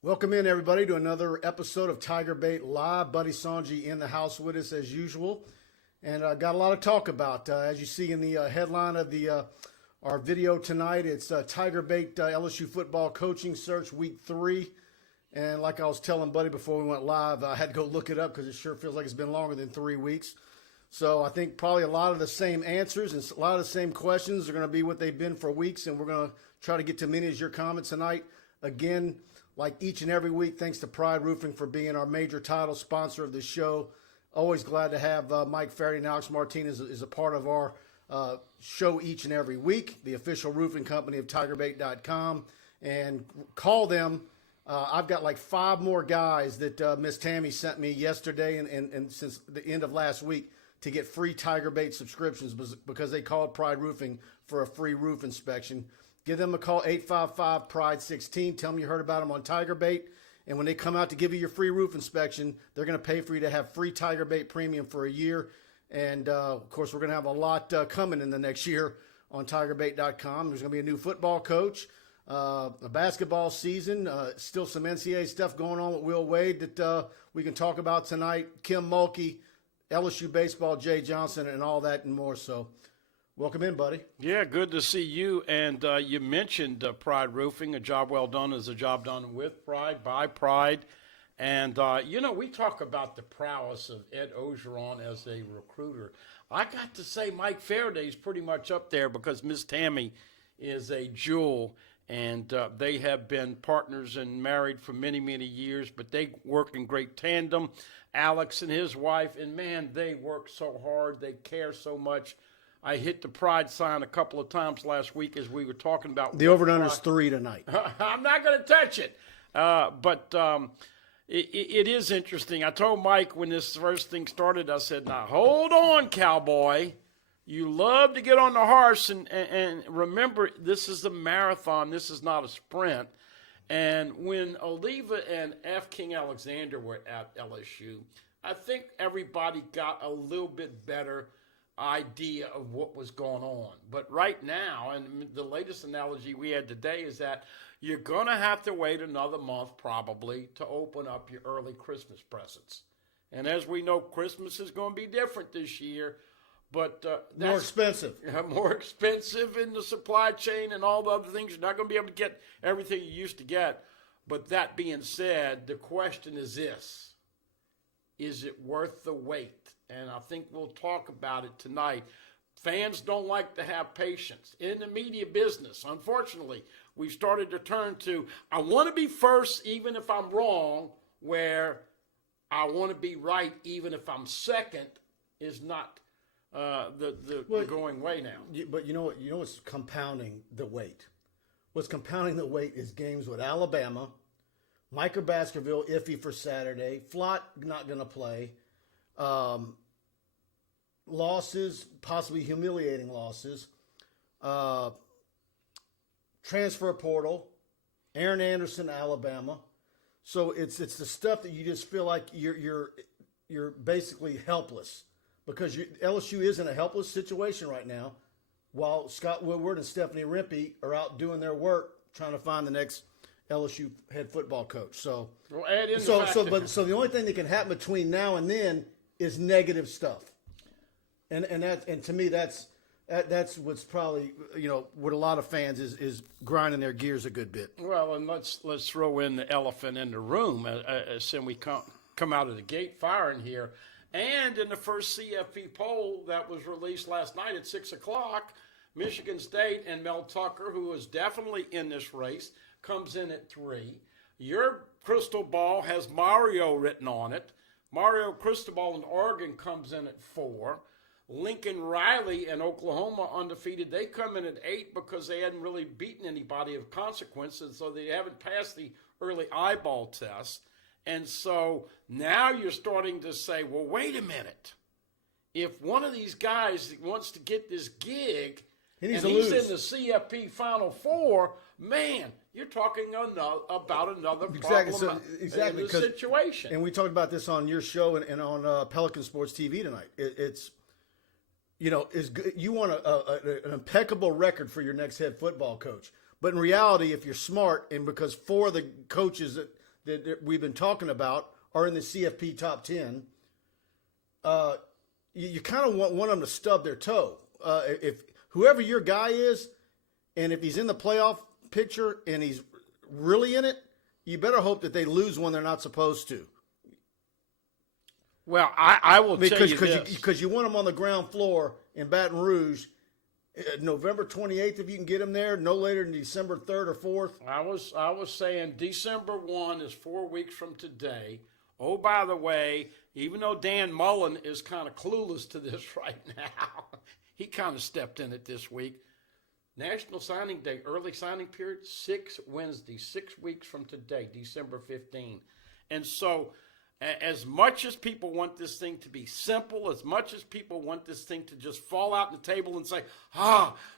Welcome in, everybody, to another episode of TigerBait Live. Buddy Songy in the house with us as usual, and got a lot of talk about. As you see in the headline of our video tonight, it's TigerBait LSU football coaching search week 3. And like I was telling Buddy before we went live, I had to go look it up because it sure feels like it's been longer than 3 weeks. So I think probably a lot of the same answers and a lot of the same questions are going to be what they've been for weeks, and we're going to try to get to many as your comments tonight. Again, like each and every week, thanks to Pride Roofing for being our major title sponsor of this show. Always glad to have Mike Faraday and Alex Martinez is a part of our show each and every week, the official roofing company of TigerBait.com. And call them. I've got like 5 more guys that Miss Tammy sent me yesterday and since the end of last week to get free TigerBait subscriptions because they called Pride Roofing for a free roof inspection. Give them a call, 855-PRIDE-16. Tell them you heard about them on TigerBait. And when they come out to give you your free roof inspection, they're going to pay for you to have free TigerBait premium for a year. And, of course, we're going to have a lot coming in the next year on TigerBait.com. There's going to be a new football coach, a basketball season, still some NCAA stuff going on with Will Wade that we can talk about tonight. Kim Mulkey, LSU baseball, Jay Johnson, and all that and more. So welcome in, buddy. Yeah, good to see you. And you mentioned Pride Roofing. A job well done is a job done with pride, by pride. And, we talk about the prowess of Ed Ogeron as a recruiter. I got to say Mike Faraday's pretty much up there because Miss Tammy is a jewel. And they have been partners and married for many, many years. But they work in great tandem. Alex and his wife. And, man, they work so hard. They care so much. I hit the pride sign a couple of times last week as we were talking about. The over-and-under is 3 tonight. I'm not going to touch it. But it is interesting. I told Mike when this first thing started, I said, now hold on, cowboy. You love to get on the horse. And remember, this is a marathon. This is not a sprint. And when Oliva and F. King Alexander were at LSU, I think everybody got a little bit better idea of what was going on. But right now, and the latest analogy we had today is that you're going to have to wait another month probably to open up your early Christmas presents. And as we know, Christmas is going to be different this year, but more expensive. More expensive in the supply chain and all the other things. You're not going to be able to get everything you used to get. But that being said, the question is this: is it worth the wait? And I think we'll talk about it tonight. Fans don't like to have patience. In the media business, unfortunately, we've started to turn to, I want to be first even if I'm wrong, where I want to be right even if I'm second is not the going way now. But you know what? You know what's compounding the weight? What's compounding the weight is games with Alabama, Micah Baskerville iffy for Saturday, Flott not going to play. Losses, possibly humiliating losses, transfer portal, Aaron Anderson, Alabama. So it's the stuff that you just feel like you're basically helpless because LSU is in a helpless situation right now, while Scott Woodward and Stephanie Rimpey are out doing their work trying to find the next LSU head football coach. So we'll add in so the only thing that can happen between now and then is negative stuff, and to me that's what's probably what a lot of fans is grinding their gears a good bit. Well, and let's throw in the elephant in the room as we come out of the gate firing here, and in the first CFP poll that was released last night at 6:00, Michigan State and Mel Tucker, who is definitely in this race, comes in at 3. Your crystal ball has Mario written on it. Mario Cristobal in Oregon comes in at 4. Lincoln Riley in Oklahoma undefeated. They come in at 8 because they hadn't really beaten anybody of consequence, and so they haven't passed the early eyeball test. And so now you're starting to say, well, wait a minute. If one of these guys wants to get this gig and he's in the CFP Final Four, man, you're talking about another problem in the situation. And we talked about this on your show and on Pelican Sports TV tonight. You want an impeccable record for your next head football coach. But in reality, if you're smart, and because 4 of the coaches that we've been talking about are in the CFP top 10, you kind of want them to stub their toe. If whoever your guy is, and if he's in the playoff picture and he's really in it, you better hope that they lose when they're not supposed to. Well, I will tell you this. Because you want them on the ground floor in Baton Rouge, November 28th, if you can get them there, no later than December 3rd or 4th. I was saying December 1 is 4 weeks from today. Oh, by the way, even though Dan Mullen is kind of clueless to this right now, he kind of stepped in it this week. National Signing Day, early signing period, Wednesday, 6 weeks from today, December 15. And so, as much as people want this thing to be simple, as much as people want this thing to just fall out on the table and say,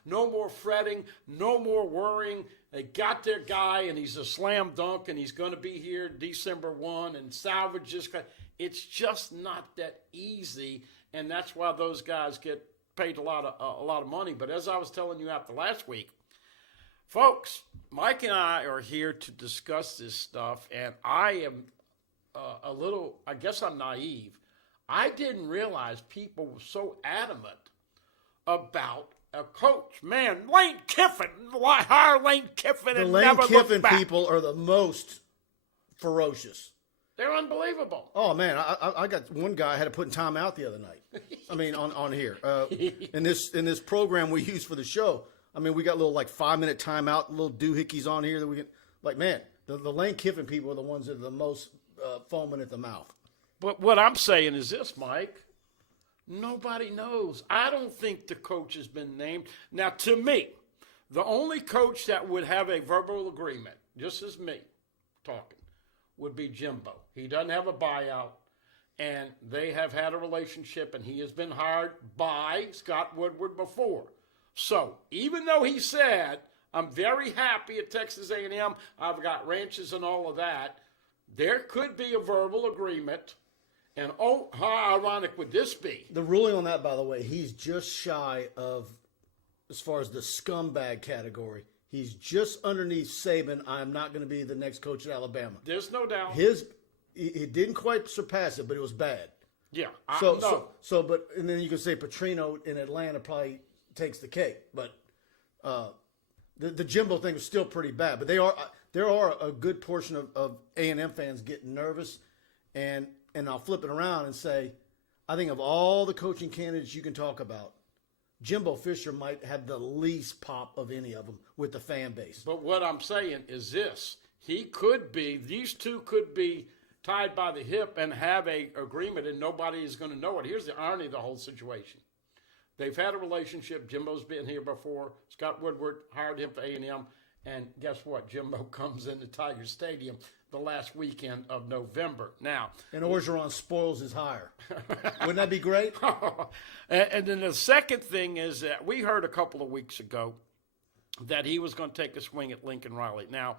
no more fretting, no more worrying. They got their guy, and he's a slam dunk, and he's going to be here December 1 and salvage this guy. It's just not that easy, and that's why those guys get paid a lot of money. But as I was telling you after last week, folks, Mike and I are here to discuss this stuff, and I am I guess I'm naive. I didn't realize people were so adamant about a coach. Man, Lane Kiffin, why hire Lane Kiffin and never look back? The Lane Kiffin people are the most ferocious. They're unbelievable. Oh, man, I got one guy I had to put in timeout the other night. I mean, on here. In this program we use for the show, I mean, we got little 5-minute timeout, little doohickeys on here that we can, man, the Lane Kiffin people are the ones that are the most foaming at the mouth. But what I'm saying is this, Mike. Nobody knows. I don't think the coach has been named. Now, to me, the only coach that would have a verbal agreement, just as me talking, would be Jimbo. He doesn't have a buyout, and they have had a relationship, and he has been hired by Scott Woodward before. So, even though he said, I'm very happy at Texas A&M, I've got ranches and all of that, there could be a verbal agreement, and how ironic would this be? The ruling on that, by the way, he's just shy of, as far as the scumbag category, he's just underneath Saban. I'm not going to be the next coach at Alabama. There's no doubt. It didn't quite surpass it, but it was bad. Yeah. And then you can say Petrino in Atlanta probably takes the cake, but the Jimbo thing was still pretty bad. But there are a good portion of A&M fans getting nervous, and I'll flip it around and say, I think of all the coaching candidates you can talk about, Jimbo Fisher might have the least pop of any of them with the fan base. But what I'm saying is this. These two could be tied by the hip and have a agreement, and nobody is going to know it. Here's the irony of the whole situation. They've had a relationship. Jimbo's been here before. Scott Woodward hired him for A&M. And guess what? Jimbo comes into Tiger Stadium the last weekend of November. Now, and Orgeron spoils his hire. Wouldn't that be great? And then the second thing is that we heard a couple of weeks ago that he was going to take a swing at Lincoln Riley. Now,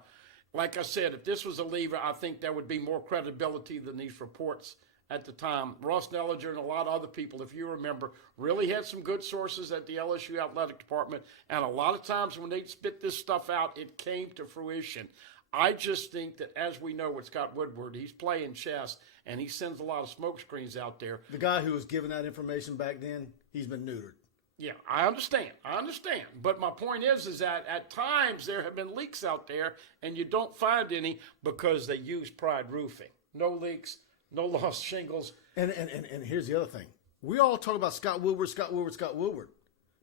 like I said, if this was a lever, I think there would be more credibility than these reports at the time. Ross Nellinger and a lot of other people, if you remember, really had some good sources at the LSU athletic department. And a lot of times when they spit this stuff out, it came to fruition. I just think that, as we know with Scott Woodward, he's playing chess, and he sends a lot of smoke screens out there. The guy who was giving that information back then, he's been neutered. Yeah, I understand. But my point is that at times there have been leaks out there, and you don't find any because they use Pride Roofing. No leaks, no lost shingles. And here's the other thing. We all talk about Scott Woodward.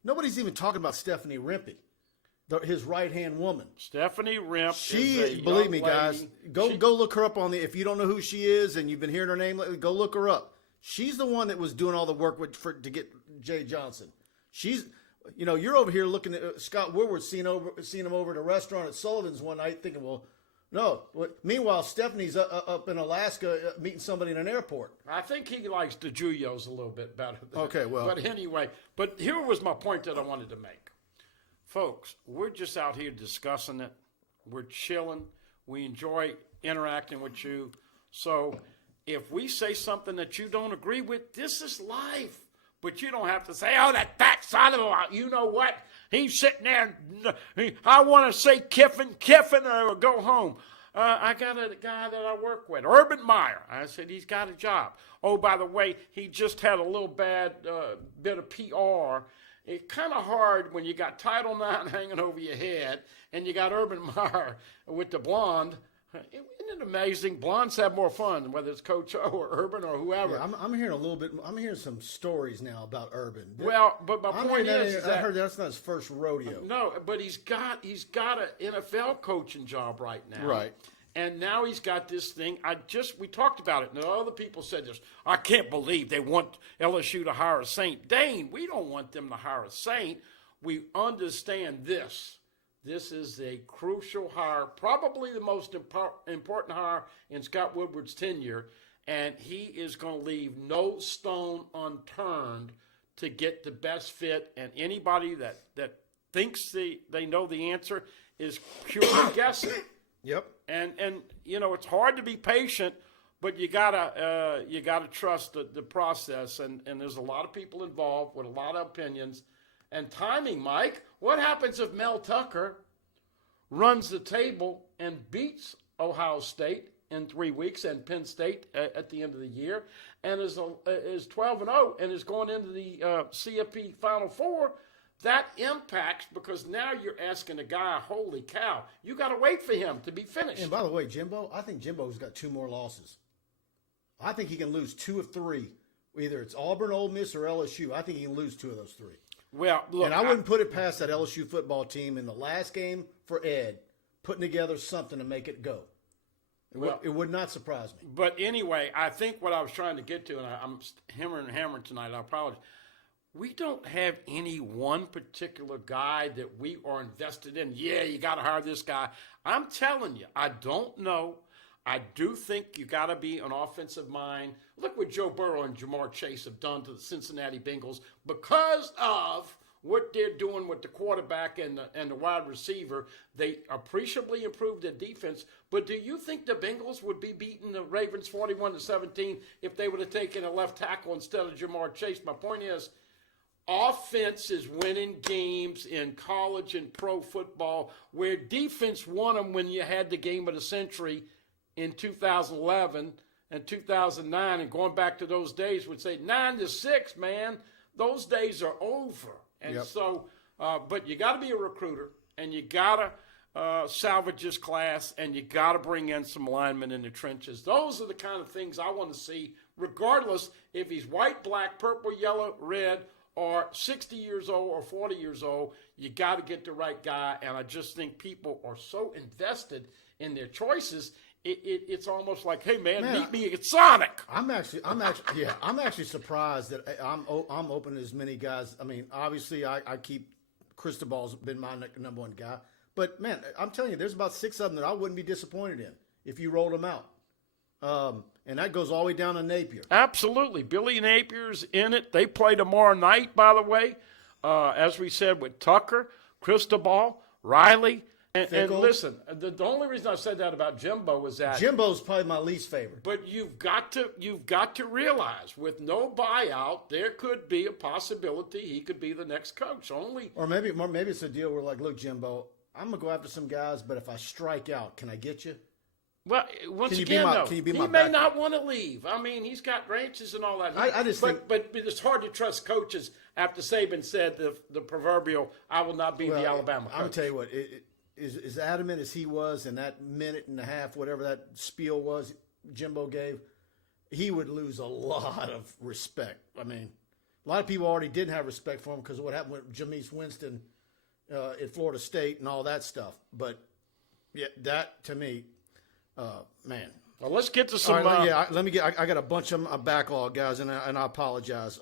Nobody's even talking about Stephanie Rempe, his right-hand woman. Stephanie Rempe She, believe me, guys, go look her up if you don't know who she is and you've been hearing her name lately, go look her up. She's the one that was doing all the work to get Jay Johnson. You're over here looking at Scott Woodward, seeing him over at a restaurant at Sullivan's one night, thinking, well, no. Meanwhile, Stephanie's up in Alaska meeting somebody in an airport. I think he likes the Juyos a little bit better. Okay, well. But anyway, here was my point that I wanted to make. Folks, we're just out here discussing it. We're chilling. We enjoy interacting with you. So if we say something that you don't agree with, this is life. But you don't have to say, oh, that son of a, you know what? He's sitting there, and I want to say Kiffin, or go home. I got a guy that I work with, Urban Meyer. I said, he's got a job. Oh, by the way, he just had a little bad bit of PR. It's kind of hard when you got Title IX hanging over your head and you got Urban Meyer with the blonde. Isn't it amazing? Blondes have more fun, whether it's Coach O or Urban or whoever. Yeah, I'm hearing a little bit. I'm hearing some stories now about Urban. Well, but my point is I heard that's not his first rodeo. No, but he's got an NFL coaching job right now. Right. And now he's got this thing. We talked about it, and other people said this. I can't believe they want LSU to hire a Saint. Dane, we don't want them to hire a Saint. We understand this. This is a crucial hire, probably the most important hire in Scott Woodward's tenure, and he is going to leave no stone unturned to get the best fit, and anybody that thinks they know the answer is purely guessing. Yep. And it's hard to be patient, but you gotta trust the process, and there's a lot of people involved with a lot of opinions. And timing, Mike, what happens if Mel Tucker runs the table and beats Ohio State in 3 weeks and Penn State at the end of the year and is 12-0 and is going into the CFP Final Four? That impacts, because now you're asking a guy, holy cow, you got to wait for him to be finished. And by the way, Jimbo, I think Jimbo's got 2 more losses. I think he can lose 2 of 3. Either it's Auburn, Ole Miss, or LSU. I think he can lose 2 of those 3. Well, look, and I wouldn't put it past that LSU football team in the last game for Ed putting together something to make it go. It would not surprise me. But anyway, I think what I was trying to get to, and I'm hammering tonight, I apologize. We don't have any one particular guy that we are invested in. Yeah, you got to hire this guy. I'm telling you, I don't know. I do think you got to be an offensive mind. Look what Joe Burrow and Jamar Chase have done to the Cincinnati Bengals because of what they're doing with the quarterback and the wide receiver. They appreciably improved their defense. But do you think the Bengals would be beating the Ravens 41-17 if they would have taken a left tackle instead of Jamar Chase? My point is, offense is winning games in college and pro football, where defense won them when you had the game of the century in 2011 and 2009, and going back to those days would say 9-6, man. Those days are over. And so, but you got to be a recruiter, and you got to salvage this class, and you got to bring in some linemen in the trenches. Those are the kind of things I want to see, regardless if he's white, black, purple, yellow, red, or 60 years old or 40 years old. You got to get the right guy, and I just think people are so invested in their choices. It's almost like, hey man, meet me at Sonic. I'm actually surprised that I'm open to as many guys. I mean, obviously I keep Cristobal's been my number one guy, but man, I'm telling you, there's about 6 of them that I wouldn't be disappointed in if you rolled them out. And that goes all the way down to Napier. Absolutely, Billy Napier's in it. They play tomorrow night, by the way. As we said, with Tucker, Cristobal, Riley. And listen, the only reason I said that about Jimbo was that Jimbo's probably my least favorite. But you've got to realize, with no buyout, there could be a possibility he could be the next coach. Or maybe it's a deal where, like, look, Jimbo, I'm gonna go after some guys, but if I strike out, can I get you? Well, once again, he may not want to leave. I mean, he's got ranches and all that. But it's hard to trust coaches after Saban said the proverbial, "I will not be the Alabama coach." I'm gonna tell you what. As adamant as he was in that minute and a half, whatever that spiel was Jimbo gave, he would lose a lot of respect. I mean, a lot of people already didn't have respect for him because of what happened with Jameis Winston at Florida State and all that stuff. But, yeah, that, to me, man. Well, let's get to some. I got a bunch of backlog, guys, and I apologize.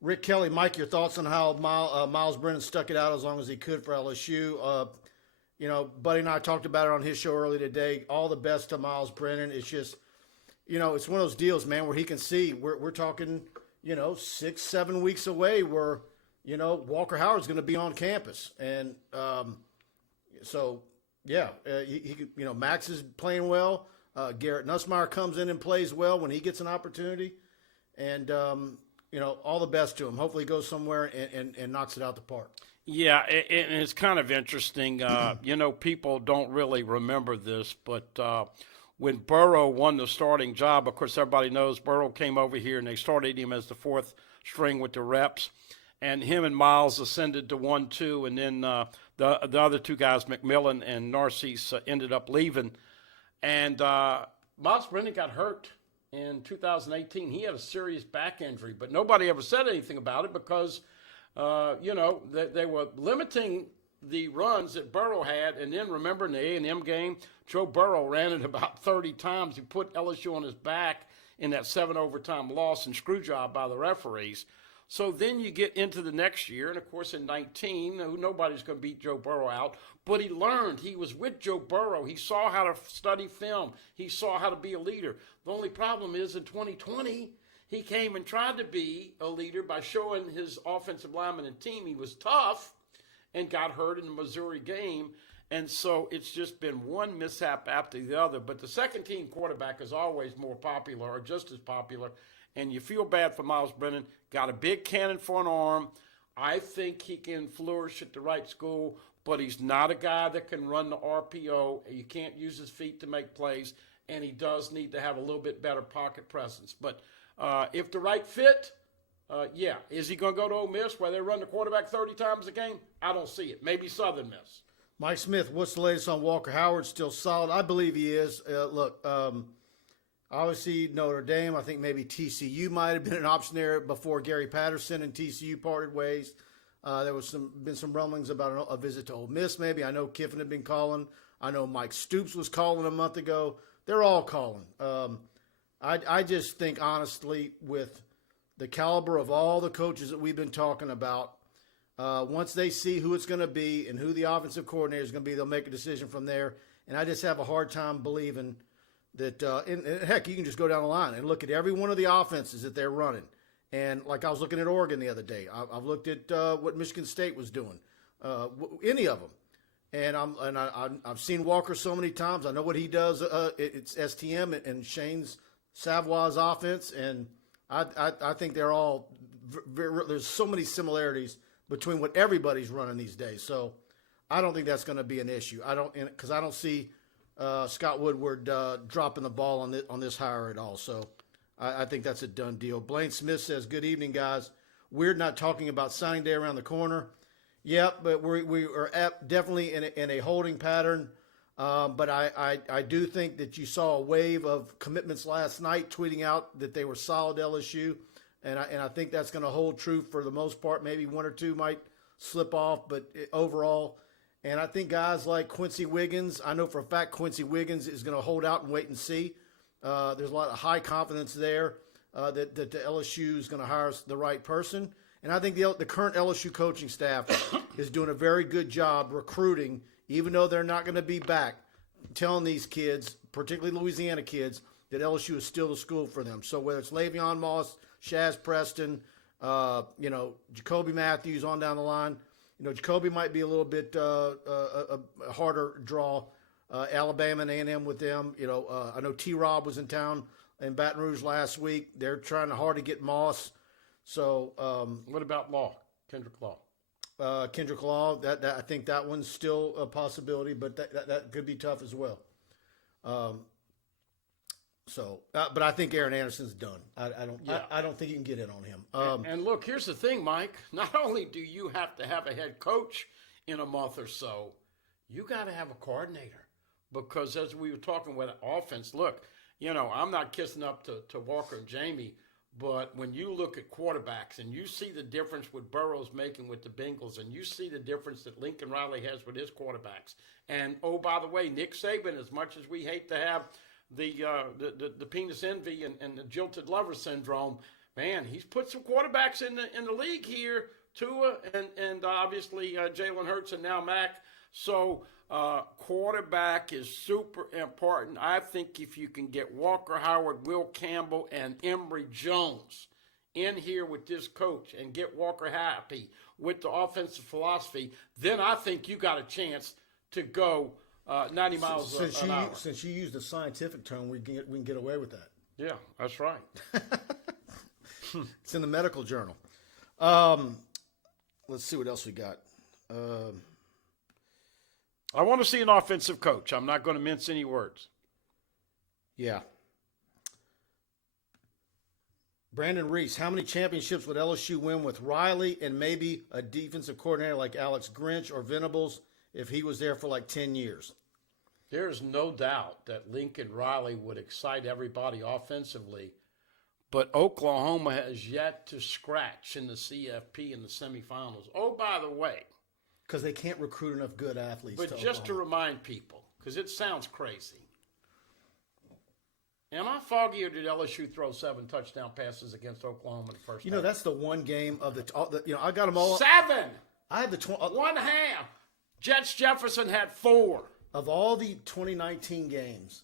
Rick Kelly, Mike, your thoughts on how Miles Brennan stuck it out as long as he could for LSU? Buddy and I talked about it on his show earlier today. All the best to Miles Brennan. It's just, it's one of those deals, man, where he can see. We're talking, 6-7 weeks away where, Walker Howard's going to be on campus. And Max is playing well. Garrett Nussmeier comes in and plays well when he gets an opportunity. And, all the best to him. Hopefully he goes somewhere and knocks it out the park. Yeah, and it's kind of interesting. People don't really remember this, but when Burrow won the starting job, of course, everybody knows Burrow came over here and they started him as the fourth string with the reps. And him and Miles ascended to 1-2, and then the other two guys, McMillan and Narcisse, ended up leaving. And Miles Brennan got hurt in 2018. He had a serious back injury, but nobody ever said anything about it because, they were limiting the runs that Burrow had. And then remember in the A&M game, Joe Burrow ran it about 30 times. He put LSU on his back in that 7 overtime loss and screw job by the referees. So then you get into the next year, and of course in 19, nobody's going to beat Joe Burrow out, but he learned. He was with Joe Burrow. He saw how to study film. He saw how to be a leader. The only problem is in 2020, he came and tried to be a leader by showing his offensive lineman and team he was tough and got hurt in the Missouri game. And so it's just been one mishap after the other. But the second team quarterback is always more popular or just as popular. And you feel bad for Miles Brennan. Got a big cannon for an arm. I think he can flourish at the right school, but he's not a guy that can run the RPO. You can't use his feet to make plays, and he does need to have a little bit better pocket presence. But if the right fit, yeah. Is he going to go to Ole Miss where they run the quarterback 30 times a game? I don't see it. Maybe Southern Miss. Mike Smith, what's the latest on Walker Howard? Still solid? I believe he is. Obviously, Notre Dame, I think maybe TCU might have been an option there before Gary Patterson and TCU parted ways. There was been some rumblings about a visit to Ole Miss maybe. I know Kiffin had been calling. I know Mike Stoops was calling a month ago. They're all calling. I just think, honestly, with the caliber of all the coaches that we've been talking about, once they see who it's going to be and who the offensive coordinator is going to be, they'll make a decision from there. And I just have a hard time believing that, and heck, you can just go down the line and look at every one of the offenses that they're running. And like I was looking at Oregon the other day, I've looked at what Michigan State was doing, any of them. And I've seen Walker so many times. I know what he does. It's STM and Shane's Savoy's offense, and I think they're all there's so many similarities between what everybody's running these days. So I don't think that's going to be an issue. I don't see Scott Woodward dropping the ball on this hire at all. So I think that's a done deal. Blaine Smith says, good evening, guys. We're not talking about signing day around the corner. Yep, but we are definitely in a holding pattern. But I do think that you saw a wave of commitments last night tweeting out that they were solid LSU. And I think that's going to hold true for the most part. Maybe one or two might slip off, but overall. And I think guys like Quincy Wiggins, I know for a fact Quincy Wiggins is going to hold out and wait and see. There's a lot of high confidence there that the LSU is going to hire the right person. And I think the current LSU coaching staff is doing a very good job recruiting, even though they're not going to be back, telling these kids, particularly Louisiana kids, that LSU is still the school for them. So whether it's Le'Veon Moss, Shaz Preston, Jacoby Matthews on down the line, Jacoby might be a little bit a harder draw. Alabama and A&M with them. I know T-Rob was in town in Baton Rouge last week. They're trying hard to get Moss. So what about Law? Kendrick Law? Kendrick Law, that I think that one's still a possibility, but that could be tough as well. But I think Aaron Anderson's done. I don't think you can get in on him. And look, here's the thing, Mike. Not only do you have to have a head coach in a month or so, you got to have a coordinator. Because as we were talking with offense, look, I'm not kissing up to Walker and Jamie, but when you look at quarterbacks and you see the difference what Burrow's making with the Bengals, and you see the difference that Lincoln Riley has with his quarterbacks, and oh, by the way, Nick Saban, as much as we hate to have the penis envy and the jilted lover syndrome, man, he's put some quarterbacks in the league here, Tua and obviously Jalen Hurts and now Mac. So quarterback is super important. I think if you can get Walker Howard, Will Campbell, and Emory Jones in here with this coach and get Walker happy with the offensive philosophy, then I think you got a chance to go 90 miles an hour. Since you used a scientific term, we can get away with that. Yeah, that's right. It's in the medical journal. Let's see what else we got. I want to see an offensive coach. I'm not going to mince any words. Yeah. Brandon Reese, how many championships would LSU win with Riley and maybe a defensive coordinator like Alex Grinch or Venables if he was there for like 10 years? There's no doubt that Lincoln Riley would excite everybody offensively, but Oklahoma has yet to scratch in the CFP in the semifinals. Oh, by the way. Because they can't recruit enough good athletes. But just to remind people, because it sounds crazy. Am I foggy or did LSU throw 7 touchdown passes against Oklahoma in the first half? That's the one game of the I got them all. 7! I had the 1 half. Jets Jefferson had 4. Of all the 2019 games,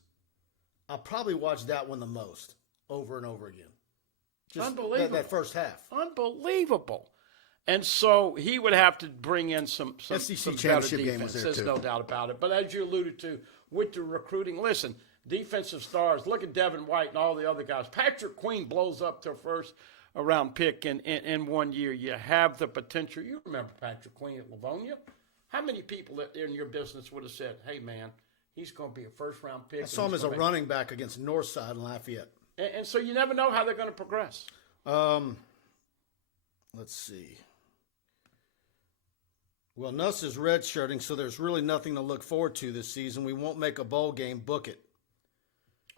I probably watched that one the most over and over again. Just Unbelievable. That first half. Unbelievable. And so he would have to bring in some SEC some championship better game was defense. there, There's too. no doubt about it. But as you alluded to, with the recruiting, listen, defensive stars, look at Devin White and all the other guys. Patrick Queen blows up to first round pick in 1 year. You have the potential. You remember Patrick Queen at Livonia? How many people in your business would have said, hey, man, he's going to be a first-round pick? I saw him as a running back against Northside and Lafayette. And so you never know how they're going to progress. Let's see. Well, Nuss is redshirting, so there's really nothing to look forward to this season. We won't make a bowl game. Book it.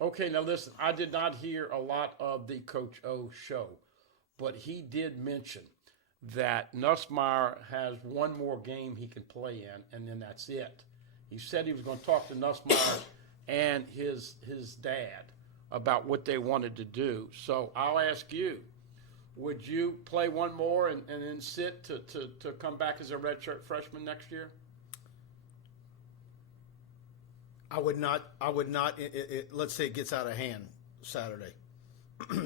Okay, now listen, I did not hear a lot of the Coach O show, but he did mention that Nussmeier has one more game he can play in, and then that's it. He said he was going to talk to Nussmeier and his dad about what they wanted to do. So I'll ask you, would you play one more and then sit to come back as a redshirt freshman next year? I would not. Let's say it gets out of hand Saturday.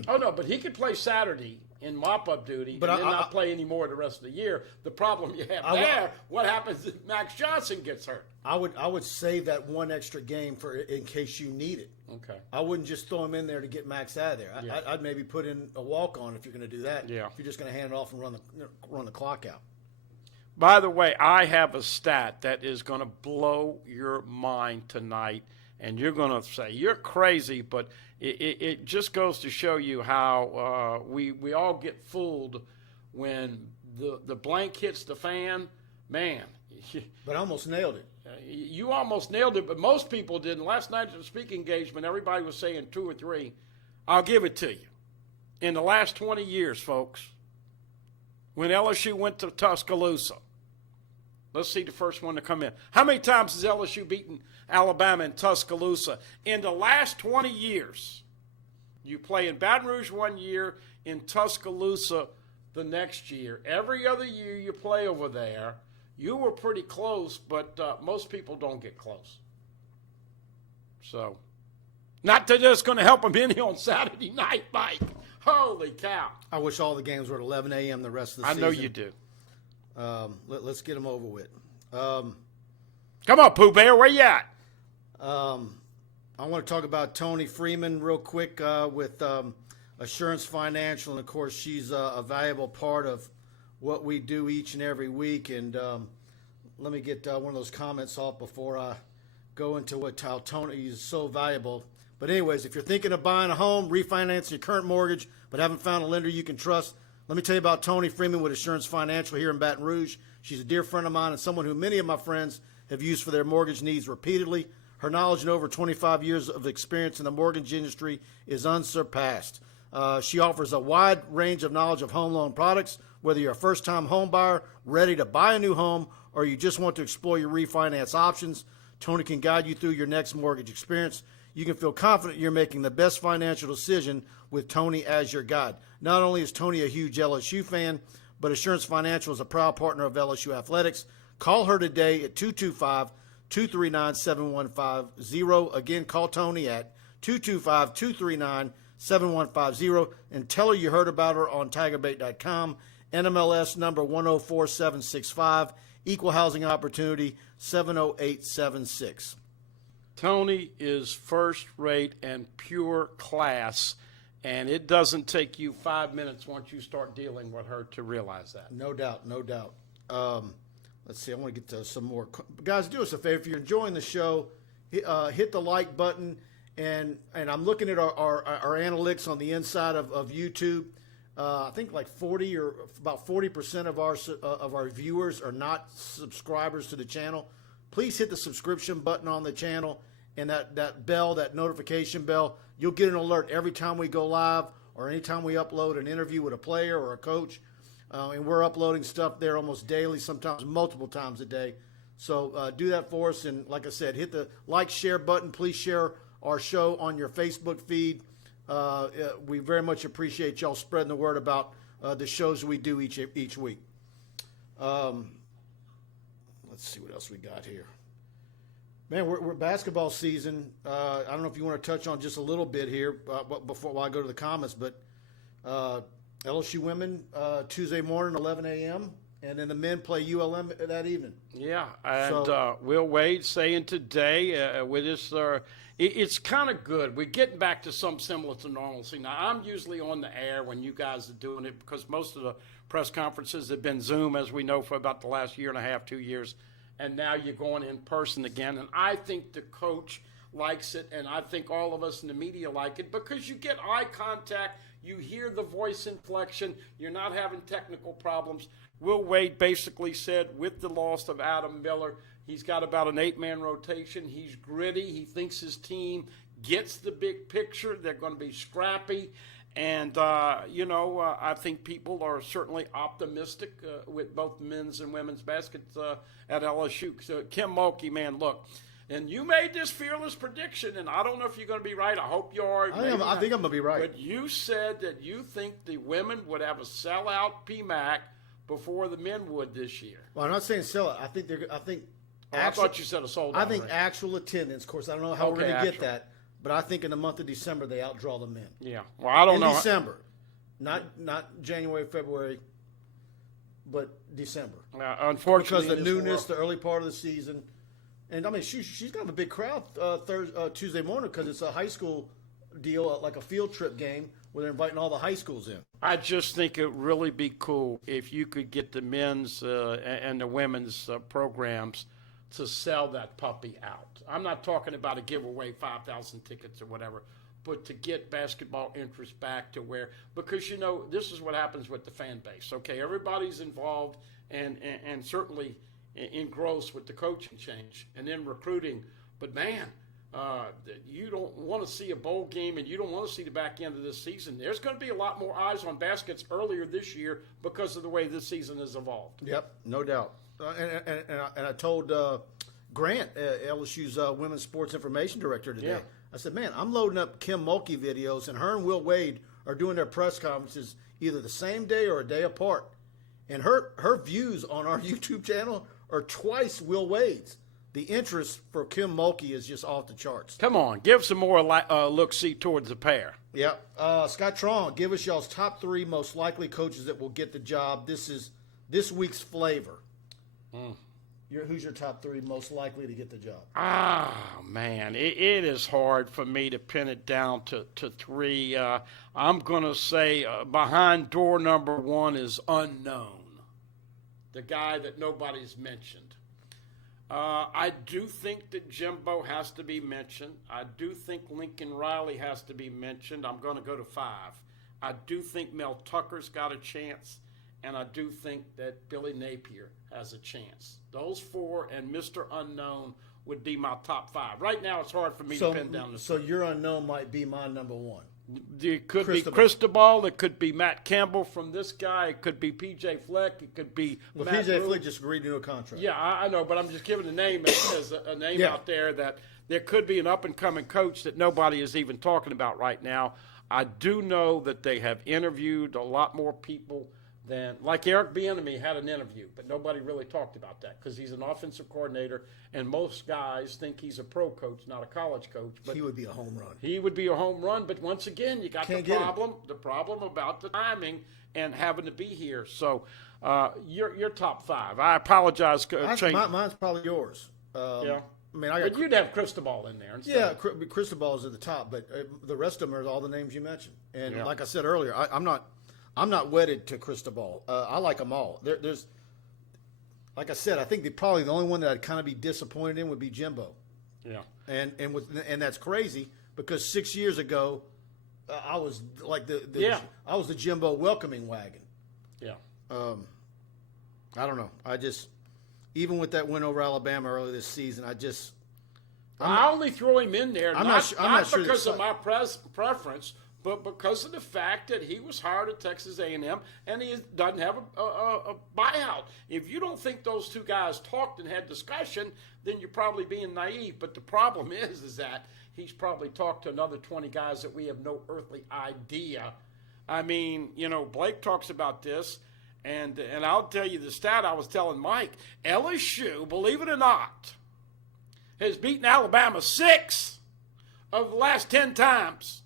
Oh, no, but he could play Saturday in mop-up duty But and then not play any more the rest of the year. The problem you have what happens if Max Johnson gets hurt? I would save that one extra game for in case you need it. Okay. I wouldn't just throw him in there to get Max out of there. Yeah. I'd maybe put in a walk-on if you're going to do that. Yeah. If you're just going to hand it off and run the clock out. By the way, I have a stat that is going to blow your mind tonight, and you're going to say, you're crazy, but it just goes to show you how we all get fooled when the blank hits the fan. Man. But I almost nailed it. You almost nailed it, but most people didn't. Last night at the speaking engagement, everybody was saying 2 or 3. I'll give it to you. In the last 20 years, folks, when LSU went to Tuscaloosa, let's see the first one to come in. How many times has LSU beaten Alabama in Tuscaloosa? In the last 20 years, you play in Baton Rouge 1 year, in Tuscaloosa the next year. Every other year you play over there. You were pretty close, but most people don't get close. So, not that it's going to help them any on Saturday night, Mike. Holy cow. I wish all the games were at 11 a.m. the rest of the season. I know you do. Let's get them over with. Come on, Pooh Bear, where you at? I want to talk about Tony Freeman real quick with Assurance Financial, and of course she's a valuable part of what we do each and every week. And let me get one of those comments off before I go into how Tony is so valuable. But anyways, if you're thinking of buying a home, refinancing your current mortgage, but haven't found a lender you can trust, let me tell you about Tony Freeman with Assurance Financial here in Baton Rouge. She's a dear friend of mine and someone who many of my friends have used for their mortgage needs repeatedly. Her knowledge and over 25 years of experience in the mortgage industry is unsurpassed. She offers a wide range of knowledge of home loan products, whether you're a first-time home buyer ready to buy a new home or you just want to explore your refinance options. Tony can guide you through your next mortgage experience. You can feel confident you're making the best financial decision with Tony as your guide. Not only is Tony a huge LSU fan, but Assurance Financial is a proud partner of LSU Athletics. Call her today at 225-239-7150. Again, call Tony at 225-239-7150 and tell her you heard about her on TigerBait.com. NMLS number 104765, Equal Housing Opportunity 70876. Tony is first rate and pure class, And it doesn't take you 5 minutes once you start dealing with her to realize that. No doubt, no doubt. Let's see. I want to get to some more. Guys, do us a favor. If you're enjoying the show, hit the like button. And I'm looking at our analytics on the inside of YouTube. I think like 40 or about 40% of our viewers are not subscribers to the channel. Please hit the subscription button on the channel and that bell, that notification bell. You'll get an alert every time we go live or anytime we upload an interview with a player or a coach. And we're uploading stuff there almost daily, sometimes multiple times a day. So do that for us. And like I said, hit the like, share button. Please share our show on your Facebook feed. We very much appreciate y'all spreading the word about the shows we do each week. Let's see what else we got here. Man, we're basketball season. I don't know if you want to touch on just a little bit here while I go to the comments, but LSU women Tuesday morning, 11 a.m., and then the men play ULM that evening. Yeah, and Will Wade saying today with this, it's kind of good. We're getting back to something similar to normalcy. Now, I'm usually on the air when you guys are doing it because most of the press conferences have been Zoom, as we know, for about the last year and a half, 2 years. And now you're going in person again. And I think the coach likes it, and I think all of us in the media like it because you get eye contact, you hear the voice inflection, you're not having technical problems. Will Wade basically said with the loss of Adam Miller, he's got about an 8-man rotation. He's gritty. He thinks his team gets the big picture. They're going to be scrappy. And, I think people are certainly optimistic with both men's and women's baskets at LSU. So, Kim Mulkey, man, look, and you made this fearless prediction, and I don't know if you're going to be right. I hope you are. I think I'm going to be right. But you said that you think the women would have a sellout PMAC before the men would this year. Well, I'm not saying sellout. I thought you said a sold out. I think actual attendance. Of course, I don't know how we're going to get that. But I think in the month of December, they outdraw the men. Yeah. Well, I don't know. In December. Not January, February, but December. Unfortunately. Because the newness, the early part of the season. And, I mean, she's going to have a big crowd Tuesday morning because it's a high school deal, like a field trip game where they're inviting all the high schools in. I just think it would really be cool if you could get the men's and the women's programs to sell that puppy out. I'm not talking about a giveaway 5,000 tickets or whatever, but to get basketball interest back to where, because, this is what happens with the fan base. Okay, everybody's involved and certainly engrossed with the coaching change and then recruiting. But, man, you don't want to see a bowl game and you don't want to see the back end of this season. There's going to be a lot more eyes on baskets earlier this year because of the way this season has evolved. Yep, no doubt. And I told Grant, LSU's women's sports information director today, yeah. I said, man, I'm loading up Kim Mulkey videos, and her and Will Wade are doing their press conferences either the same day or a day apart. And her views on our YouTube channel are twice Will Wade's. The interest for Kim Mulkey is just off the charts. Come on, give some more look-see towards the pair. Yeah. Scott Tron, give us y'all's top 3 most likely coaches that will get the job. This is this week's flavor. Who's your top 3 most likely to get the job? Man, it is hard for me to pin it down to 3. I'm going to say behind door number 1 is unknown, the guy that nobody's mentioned. I do think that Jimbo has to be mentioned. I do think Lincoln Riley has to be mentioned. I'm going to go to 5. I do think Mel Tucker's got a chance. And I do think that Billy Napier has a chance. Those 4 and Mr. Unknown would be my top 5. Right now, it's hard for me to pin down the. So your unknown might be my number 1. It could be Cristobal. It could be Matt Campbell from this guy. It could be P.J. Fleck. It could be Matt P.J. Rouge. Fleck just agreed to a contract. Yeah, I know, but I'm just giving a name as a name out there that there could be an up-and-coming coach that nobody is even talking about right now. I do know that they have interviewed a lot more people than, like Eric Bieniemy had an interview, but nobody really talked about that because he's an offensive coordinator, and most guys think he's a pro coach, not a college coach. But he would be a home run. He would be a home run, but once again, you got the problem about the timing and having to be here. So your top 5. I apologize. Mine's probably yours. mean, I got. But you'd have Cristobal in there. Yeah, Cristobal's at the top, but the rest of them are all the names you mentioned. And like I said earlier, I'm not wedded to Cristobal. I like them all. There's, like I said, I think probably the only one that I'd kind of be disappointed in would be Jimbo. Yeah. And that's crazy because 6 years ago, I was like I was the Jimbo welcoming wagon. Yeah. I don't know. Even with that win over Alabama earlier this season, I only throw him in there I'm not sure because of my preference, but because of the fact that he was hired at Texas A&M and he doesn't have a buyout. If you don't think those two guys talked and had discussion, then you're probably being naive. But the problem is that he's probably talked to another 20 guys that we have no earthly idea. I mean, Blake talks about this. And I'll tell you the stat I was telling Mike. LSU, believe it or not, has beaten Alabama 6 of the last 10 times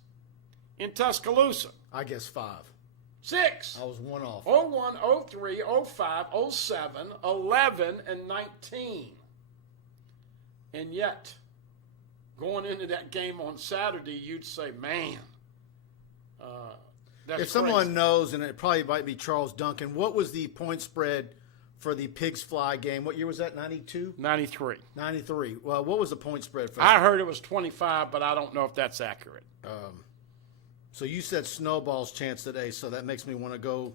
in Tuscaloosa. I guess 5. 6. I was one off. 01, 03, 05, 07, 11, and 19. And yet, going into that game on Saturday, you'd say, man, that's if someone crazy. knows, and it probably might be Charles Duncan, what was the point spread for the Pigs Fly game? What year was that, 92? 93. 93. Well, what was the point spread for I that? heard it was 25, but I don't know if that's accurate. So you said Snowball's chance today, so that makes me want to go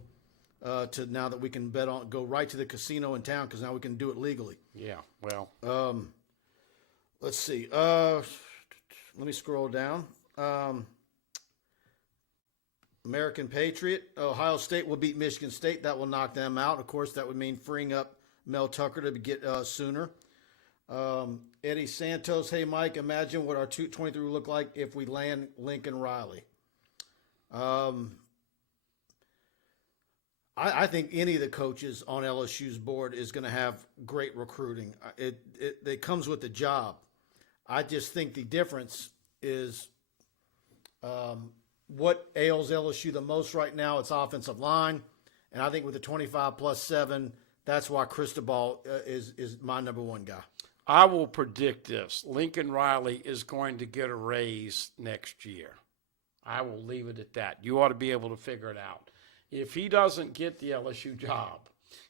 to now that we can go right to the casino in town because now we can do it legally. Yeah, well. Let's see. Let me scroll down. American Patriot. Ohio State will beat Michigan State. That will knock them out. Of course, that would mean freeing up Mel Tucker to get Sooner. Eddie Santos. Hey, Mike, imagine what our 223 would look like if we land Lincoln Riley. I think any of the coaches on LSU's board is going to have great recruiting. It comes with the job. I just think the difference is what ails LSU the most right now. It's offensive line, and I think with the 25+7, that's why Cristobal is my number one guy. I will predict this. Lincoln Riley is going to get a raise next year. I will leave it at that. You ought to be able to figure it out. If he doesn't get the LSU job,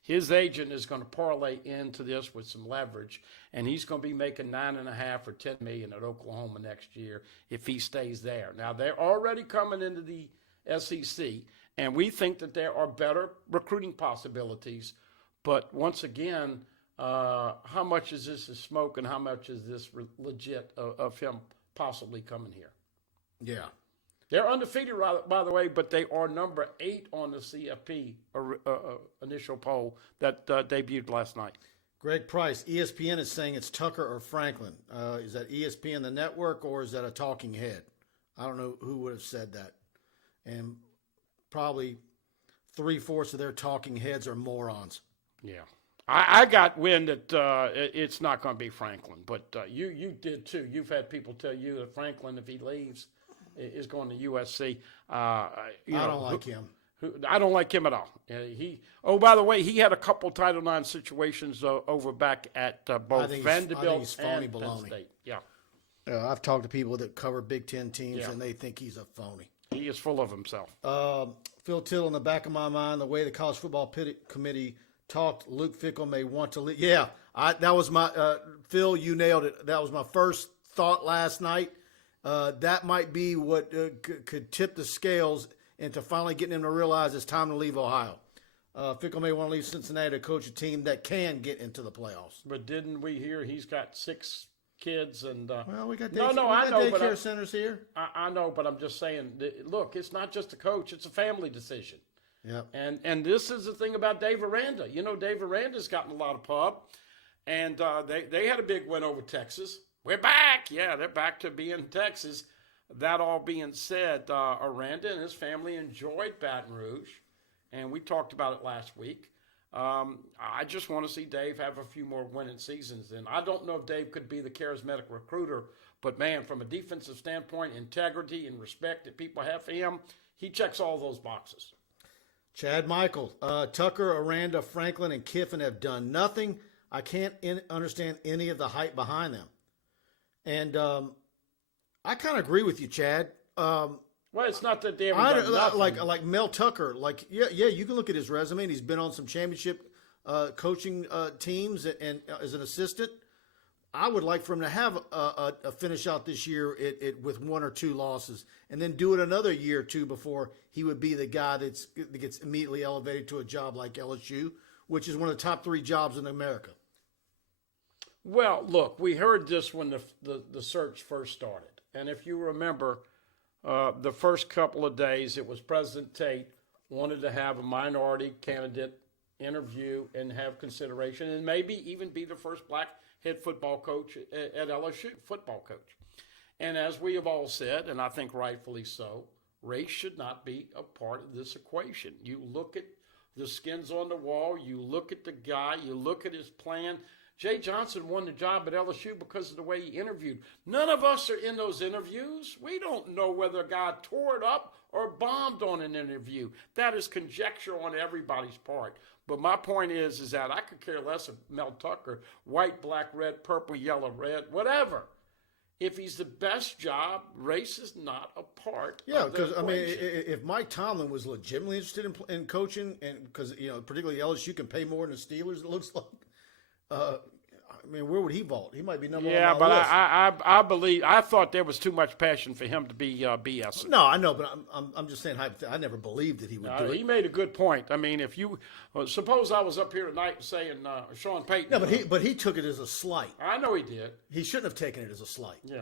his agent is going to parlay into this with some leverage, and he's going to be making $9.5 or $10 million at Oklahoma next year if he stays there. Now, they're already coming into the SEC, and we think that there are better recruiting possibilities. But once again, how much is this smoke and how much is this legit of him possibly coming here? Yeah. They're undefeated, by the way, but they are number 8 on the CFP initial poll that debuted last night. Greg Price, ESPN is saying it's Tucker or Franklin. Is that ESPN, the network, or is that a talking head? I don't know who would have said that. And probably 3/4 of their talking heads are morons. Yeah. I got wind that it's not going to be Franklin, but you did too. You've had people tell you that Franklin, if he leaves, is going to USC. I don't like him. I don't like him at all. By the way, he had a couple Title IX situations over back at both Vanderbilt and Penn State. Yeah. I've talked to people that cover Big Ten teams, and they think he's a phony. He is full of himself. Phil Tittle, in the back of my mind, the way the College Football Committee talked, Luke Fickell may want to leave. Yeah, that was my Phil, you nailed it. That was my first thought last night. That might be what could tip the scales into finally getting him to realize it's time to leave Ohio. Fickell may want to leave Cincinnati to coach a team that can get into the playoffs. But didn't we hear he's got 6 kids? And well, we got daycare centers here. I know, but I'm just saying, look, it's not just a coach; it's a family decision. Yeah. And this is the thing about Dave Aranda. Dave Aranda's gotten a lot of pub, and they had a big win over Texas. We're back. Yeah, they're back to being Texas. That all being said, Aranda and his family enjoyed Baton Rouge, and we talked about it last week. I just want to see Dave have a few more winning seasons. And I don't know if Dave could be the charismatic recruiter, but, man, from a defensive standpoint, integrity and respect that people have for him, he checks all those boxes. Chad Michael, Tucker, Aranda, Franklin, and Kiffin have done nothing. I can't understand any of the hype behind them. And I kind of agree with you, Chad. Well, it's not that they haven't done nothing. Like Mel Tucker. Like, yeah, you can look at his resume, and he's been on some championship coaching teams and as an assistant. I would like for him to have a finish out this year with 1 or 2 losses, and then do it another year or 2 before he would be the guy that gets immediately elevated to a job like LSU, which is one of the top 3 jobs in America. Well, look, we heard this when the search first started. And if you remember, the first couple of days, it was President Tate wanted to have a minority candidate interview and have consideration and maybe even be the first black head football coach at LSU, football coach. And as we have all said, and I think rightfully so, race should not be a part of this equation. You look at the skins on the wall, you look at the guy, you look at his plan. Jay Johnson won the job at LSU because of the way he interviewed. None of us are in those interviews. We don't know whether a guy tore it up or bombed on an interview. That is conjecture on everybody's part. But my point is that I could care less of Mel Tucker, white, black, red, purple, yellow, red, whatever. If he's the best job, race is not a part of the equation. Yeah, because, I mean, if Mike Tomlin was legitimately interested in coaching, and because, particularly LSU can pay more than the Steelers, it looks like, I mean, where would he vault? He might be number one on my list. I believe. I thought there was too much passion for him to be BS. No, I know, but I'm just saying. I never believed that he would do it. He made a good point. I mean, if you suppose I was up here tonight saying Sean Payton. No, but he took it as a slight. I know he did. He shouldn't have taken it as a slight. Yeah.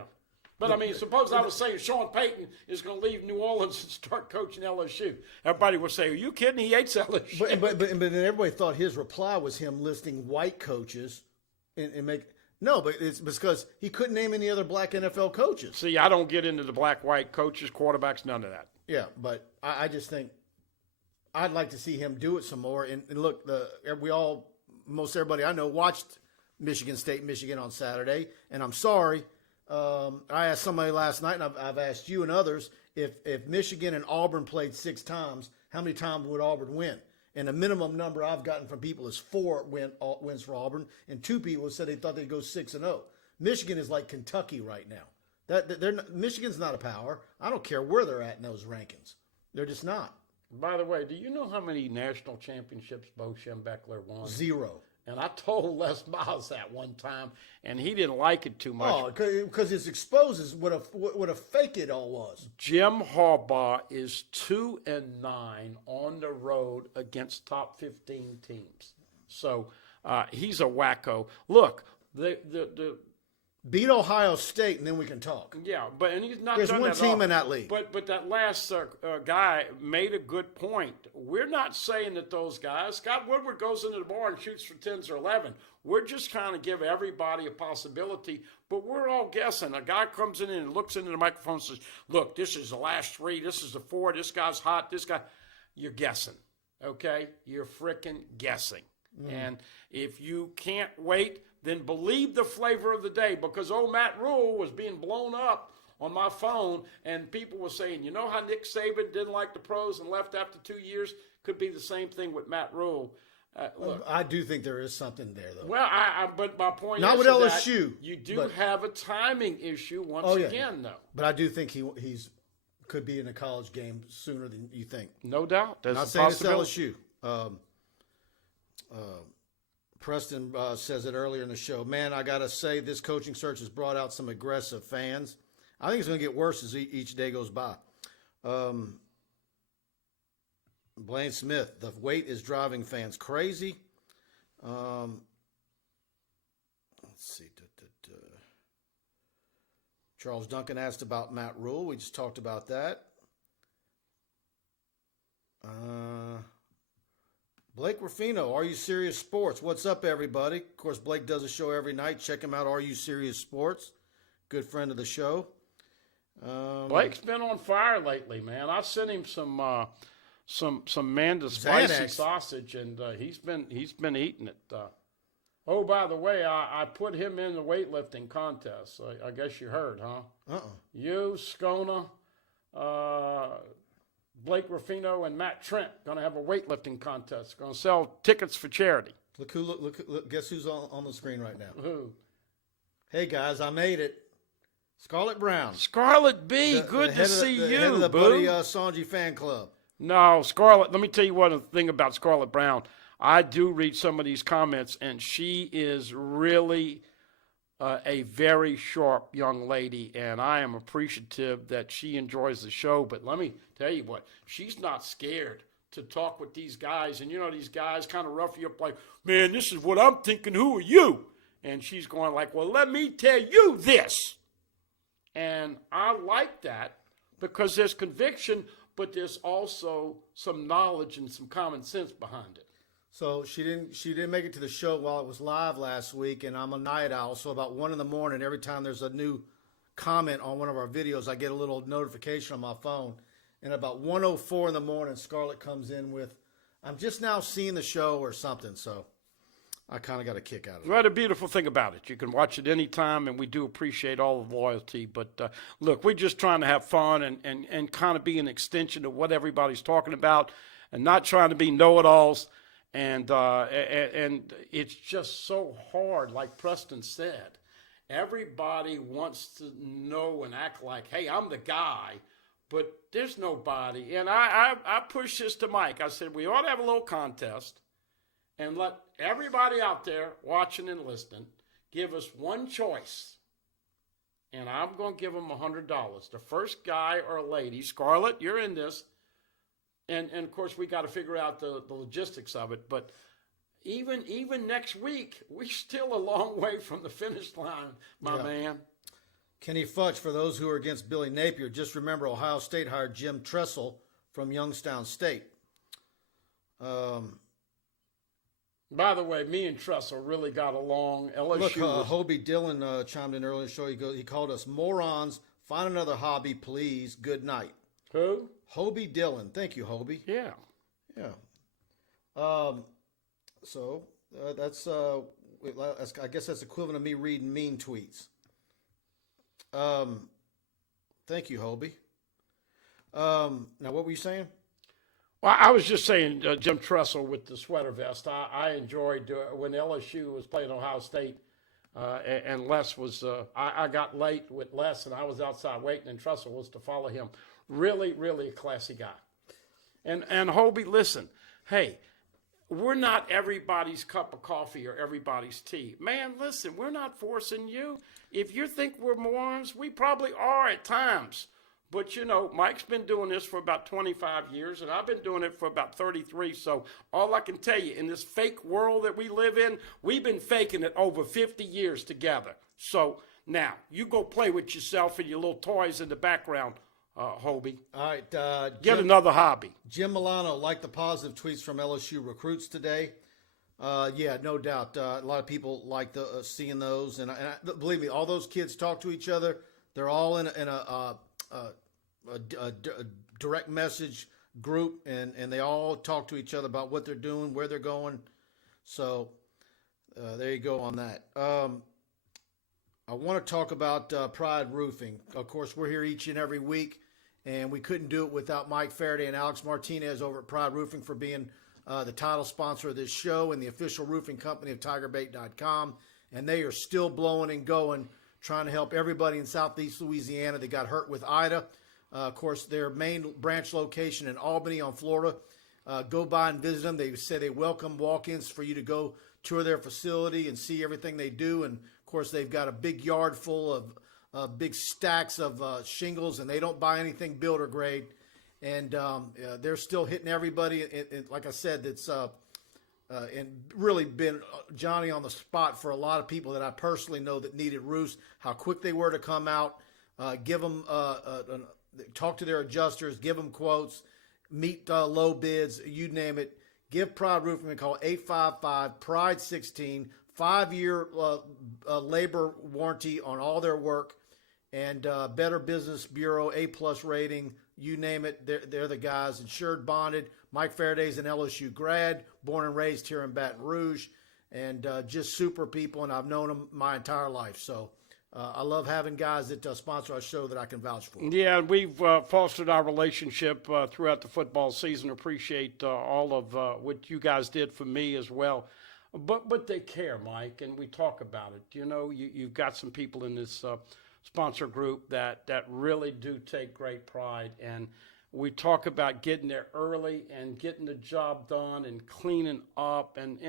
But, I mean, suppose I was saying Sean Payton is going to leave New Orleans and start coaching LSU. Everybody would say, are you kidding? He hates LSU. But then everybody thought his reply was him listing white coaches and make – no, but it's because he couldn't name any other black NFL coaches. See, I don't get into the black-white coaches, quarterbacks, none of that. Yeah, but I just think I'd like to see him do it some more. And look, most everybody I know watched Michigan State, Michigan on Saturday, and I'm sorry – I asked somebody last night, and I've asked you and others, if Michigan and Auburn played 6 times, how many times would Auburn win? And the minimum number I've gotten from people is 4 wins for Auburn, and 2 people said they thought they'd go 6-0. Michigan is like Kentucky right now. Michigan's not a power. I don't care where they're at in those rankings. They're just not. By the way, do you know how many national championships Bo Schembechler won? 0. And I told Les Miles that one time, and he didn't like it too much. Oh, because it exposes what a fake it all was. Jim Harbaugh is 2-9 on the road against top 15 teams. So he's a wacko. Look, the beat Ohio State, and then we can talk. Yeah, and he's not. There's done one that team all. in that league. But that last guy made a good point. We're not saying that those guys. Scott Woodward goes into the bar and shoots for 10s or 11. We're just trying to give everybody a possibility. But we're all guessing. A guy comes in and looks into the microphone and says, "Look, this is the last 3. This is the 4. This guy's hot. This guy." You're guessing, okay? You're freaking guessing. And if you can't wait, then believe the flavor of the day, because old Matt Rule was being blown up on my phone, and people were saying, you know how Nick Saban didn't like the pros and left after 2 years? Could be the same thing with Matt Rule. Look, I do think there is something there, though. well, but my point Not is with LSU, that you do have a timing issue once again, though. But I do think he's could be in a college game sooner than you think. No doubt. There's Not a saying it's possibility. LSU. Preston says it earlier in the show. Man, I got to say, this coaching search has brought out some aggressive fans. I think it's going to get worse as each day goes by. Blaine Smith, the weight is driving fans crazy. Let's see. Charles Duncan asked about Matt Rule. We just talked about that. Blake Ruffino, Are You Serious Sports? What's up, everybody? Of course, Blake does a show every night. Check him out, Are You Serious Sports? Good friend of the show. Blake's been on fire lately, man. I sent him some Manda spicy Xanax. sausage, and he's been eating it. Oh, by the way, I put him in the weightlifting contest. I guess you heard, huh? You, Scona, Blake Ruffino, and Matt Trent going to have a weightlifting contest. Going to sell tickets for charity. Look, guess who's on the screen right now? Who? Hey, guys, I made it. Scarlett Brown. Scarlett B, good to see you, head of the boo. Buddy Songy fan club. No, Scarlett, let me tell you one thing about Scarlett Brown. I do read some of these comments, and she is really a very sharp young lady, and I am appreciative that she enjoys the show. But let me tell you what, she's not scared to talk with these guys. And, you know, these guys kind of rough you up like, man, this is what I'm thinking. Who are you? And she's going like, well, let me tell you this. And I like that because there's conviction, but there's also some knowledge and some common sense behind it. So she didn't make it to the show while it was live last week, and I'm a night owl. So about 1 a.m, every time there's a new comment on one of our videos, I get a little notification on my phone. And about 1:04 a.m, Scarlett comes in with, "I'm just now seeing the show" or something. So I kind of got a kick out of it. Well, the beautiful thing about it, you can watch it anytime, and we do appreciate all the loyalty. But look, we're just trying to have fun and kind of be an extension of what everybody's talking about, and not trying to be know-it-alls. And it's just so hard, like Preston said. Everybody wants to know and act like, hey, I'm the guy, but there's nobody. And I pushed this to Mike. I said, we ought to have a little contest and let everybody out there watching and listening give us one choice. And I'm going to give them $100. The first guy or lady, Scarlett, you're in this. And of course, we got to figure out the logistics of it. But even next week, we're still a long way from the finish line, my man. Kenny Futch, for those who are against Billy Napier, just remember Ohio State hired Jim Tressel from Youngstown State. By the way, me and Tressel really got along. LSU. Look, Hobie Dillon chimed in earlier in the show. He called us morons. Find another hobby, please. Good night. Who? Hobie Dillon. Thank you, Hobie. Yeah. So that's I guess that's equivalent of me reading mean tweets. Thank you, Hobie. Now, what were you saying? Well, I was just saying Jim Tressel with the sweater vest. I enjoyed when LSU was playing Ohio State, and Les was. I got late with Les, and I was outside waiting, and Tressel was to follow him. Really, really a classy guy. And Hobie, listen, hey, we're not everybody's cup of coffee or everybody's tea. Man, listen, we're not forcing you. If you think we're morons, we probably are at times. But, you know, Mike's been doing this for about 25 years, and I've been doing it for about 33. So all I can tell you, in this fake world that we live in, we've been faking it over 50 years together. So now, you go play with yourself and your little toys in the background, Hobie. All right. Get another hobby. Jim Milano liked the positive tweets from LSU recruits today. Yeah, no doubt. A lot of people like seeing those. And believe me, all those kids talk to each other. They're all in a direct message group, and they all talk to each other about what they're doing, where they're going. So there you go on that. I want to talk about Pride Roofing. Of course, we're here each and every week, and we couldn't do it without Mike Faraday and Alex Martinez over at Pride Roofing for being the title sponsor of this show and the official roofing company of TigerBait.com. And they are still blowing and going, trying to help everybody in Southeast Louisiana that got hurt with Ida. Of course, their main branch location in Albany on Florida. Go by and visit them. They say they welcome walk-ins for you to go tour their facility and see everything they do. And, of course, they've got a big yard full of big stacks of shingles, and they don't buy anything builder grade. And they're still hitting everybody. Like I said, that's and really been Johnny on the spot for a lot of people that I personally know that needed roofs, how quick they were to come out, give them talk to their adjusters, give them quotes, meet low bids, you name it. Give Pride Roofing a call, 855-PRIDE-16, 5-year labor warranty on all their work, and Better Business Bureau, A+ rating, you name it, they're the guys. Insured, bonded. Mike Faraday's an LSU grad, born and raised here in Baton Rouge, and just super people, and I've known them my entire life. So I love having guys that sponsor our show that I can vouch for. Yeah, we've fostered our relationship throughout the football season. Appreciate all of what you guys did for me as well. But they care, Mike, and we talk about it. You know, you've got some people in this sponsor group that really do take great pride. And we talk about getting there early and getting the job done and cleaning up. And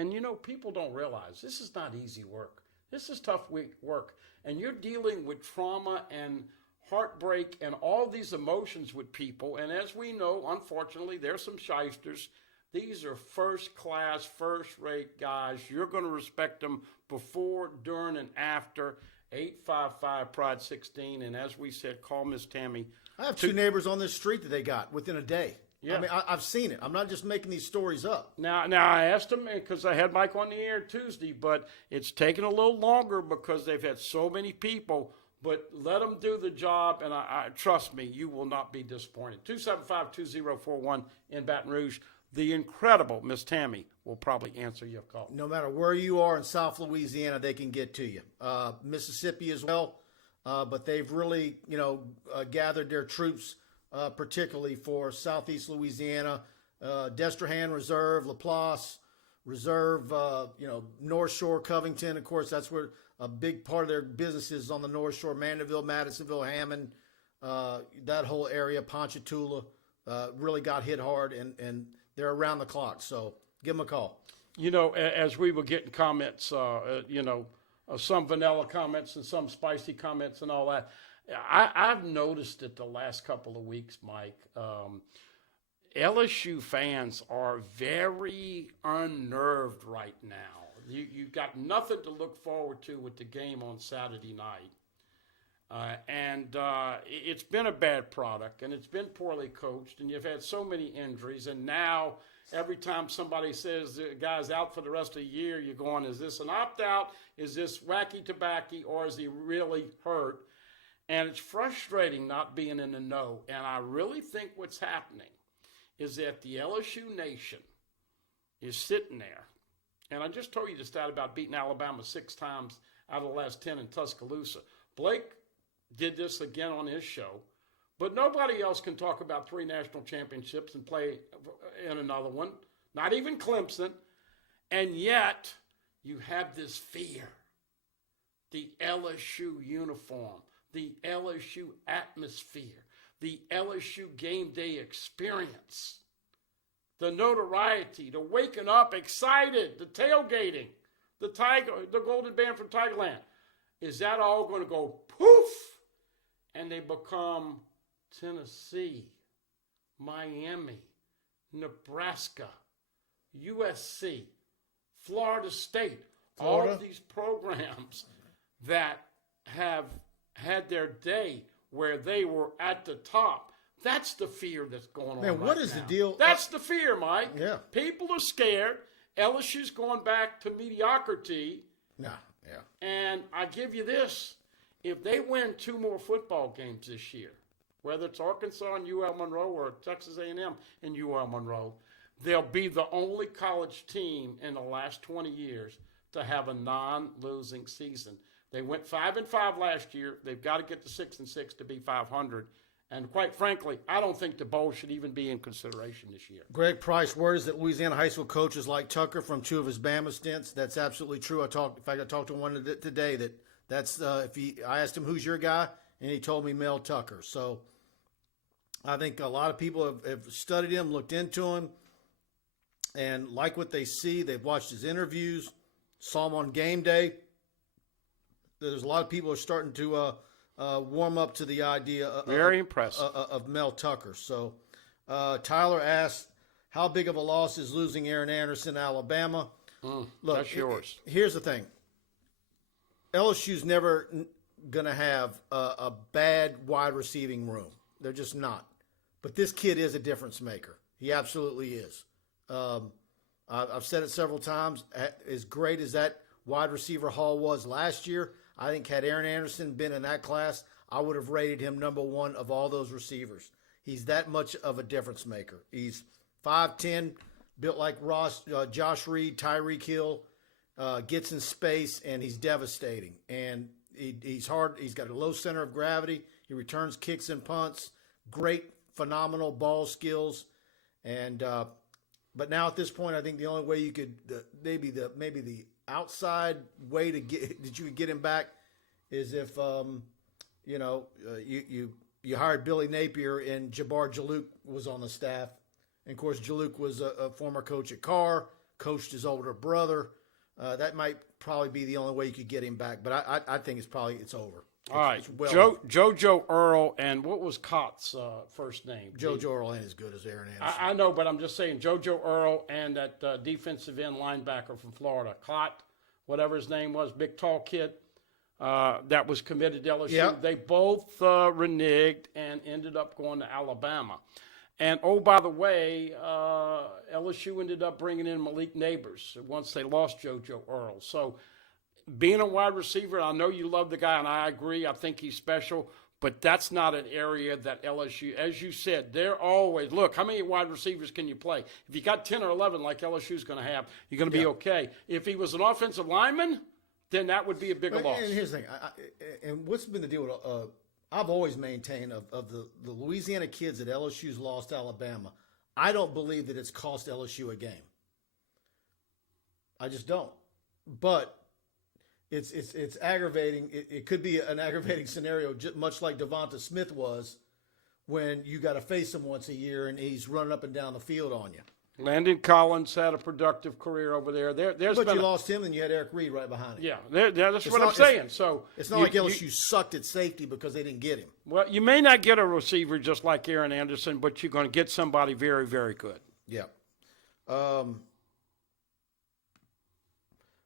people don't realize this is not easy work. This is tough work. And you're dealing with trauma and heartbreak and all these emotions with people. And as we know, unfortunately, there's some shysters. These are first-class, first-rate guys. You're going to respect them before, during, and after. 855-PRIDE-16. And as we said, call Miss Tammy. I have two neighbors on this street that they got within a day. Yeah. I mean, I've seen it. I'm not just making these stories up. Now I asked them because I had Mike on the air Tuesday, but it's taken a little longer because they've had so many people. But let them do the job, and I trust me, you will not be disappointed. 275-2041 in Baton Rouge. The incredible Miss Tammy will probably answer your call. No matter where you are in South Louisiana, they can get to you. Mississippi as well, but they've really, gathered their troops, particularly for Southeast Louisiana, Destrehan Reserve, Laplace Reserve, North Shore, Covington. Of course, that's where a big part of their business is on the North Shore, Mandeville, Madisonville, Hammond, that whole area, Ponchatoula, really got hit hard, and they're around the clock. So give them a call. As we were getting comments, some vanilla comments and some spicy comments and all that, I've noticed it the last couple of weeks, Mike. LSU fans are very unnerved right now. You've got nothing to look forward to with the game on Saturday night. And it's been a bad product, and it's been poorly coached, and you've had so many injuries. And now every time somebody says the guy's out for the rest of the year, you're going, is this an opt-out? Is this wacky tobacco, or is he really hurt? And it's frustrating not being in the know. And I really think what's happening is that the LSU nation is sitting there. And I just told you the stat about beating Alabama 6 times out of the last 10 in Tuscaloosa. Blake did this again on his show, but nobody else can talk about 3 national championships and play in another one, not even Clemson. And yet you have this fear, the LSU uniform, the LSU atmosphere, the LSU game day experience, the notoriety, the waking up excited, the tailgating, the golden band from Tigerland. Is that all going to go poof and they become Tennessee, Miami, Nebraska, USC, Florida State, Florida. all of these programs that have had their day where they were at the top? That's the fear that's going on. Man, what right is now. the deal? That's the fear, Mike. Yeah. People are scared. LSU's going back to mediocrity. Nah, yeah. And I give you this. If they win 2 more football games this year, whether it's Arkansas and UL Monroe or Texas A&M and UL Monroe, they'll be the only college team in the last 20 years to have a non-losing season. They went 5-5 last year. They've got to get to 6-6 to be 500. And quite frankly, I don't think the bowl should even be in consideration this year. Greg Price worries that Louisiana high school coaches like Tucker from 2 of his Bama stints. That's absolutely true. In fact, I talked to one today that's I asked him, who's your guy? And he told me Mel Tucker. So I think a lot of people have studied him, looked into him, and like what they see. They've watched his interviews, saw him on game day. There's a lot of people are starting to warm up to the idea Very impressive. Of Mel Tucker. So Tyler asked, how big of a loss is losing Aaron Anderson, Alabama? Look, that's yours. Here's the thing. LSU's never going to have a bad wide receiving room. They're just not. But this kid is a difference maker. He absolutely is. I've said it several times. As great as that wide receiver haul was last year, I think had Aaron Anderson been in that class, I would have rated him number 1 of all those receivers. He's that much of a difference maker. He's 5'10", built like Josh Reed, Tyreek Hill, gets in space, and he's devastating. And he's hard. He's got a low center of gravity. He returns kicks and punts. Great, phenomenal ball skills. And but now at this point, I think the only way you could maybe the outside way to get that you could get him back is if You hired Billy Napier, and Jabbar Jalouk was on the staff. And, of course, Jalouk was a former coach at Carr, coached his older brother. That might probably be the only way you could get him back. But I think it's over. All right. JoJo Earl, and what was Cott's first name? JoJo Earl ain't as good as Aaron Anderson. I know, but I'm just saying JoJo Earl and that defensive end linebacker from Florida, Cott, whatever his name was, big tall kid that was committed to LSU. Yep. They both reneged and ended up going to Alabama. And, oh, by the way, LSU ended up bringing in Malik Neighbors once they lost JoJo Earl. So being a wide receiver, I know you love the guy, and I agree. I think he's special. But that's not an area that LSU, as you said, they're always, look, how many wide receivers can you play? If you got 10 or 11 like LSU's going to have, you're going to be okay. If he was an offensive lineman, then that would be a bigger loss. And here's the thing. And what's been the deal with I've always maintained of the Louisiana kids that LSU's lost to Alabama, I don't believe that it's cost LSU a game. I just don't. But it's aggravating. It could be an aggravating scenario, much like Devonta Smith was, when you got to face him once a year and he's running up and down the field on you. Landon Collins had a productive career over there. But you lost him, and you had Eric Reed right behind him. Yeah, that's what I'm saying. So it's not like LSU sucked at safety because they didn't get him. Well, you may not get a receiver just like Aaron Anderson, but you're going to get somebody very, very good. Yeah.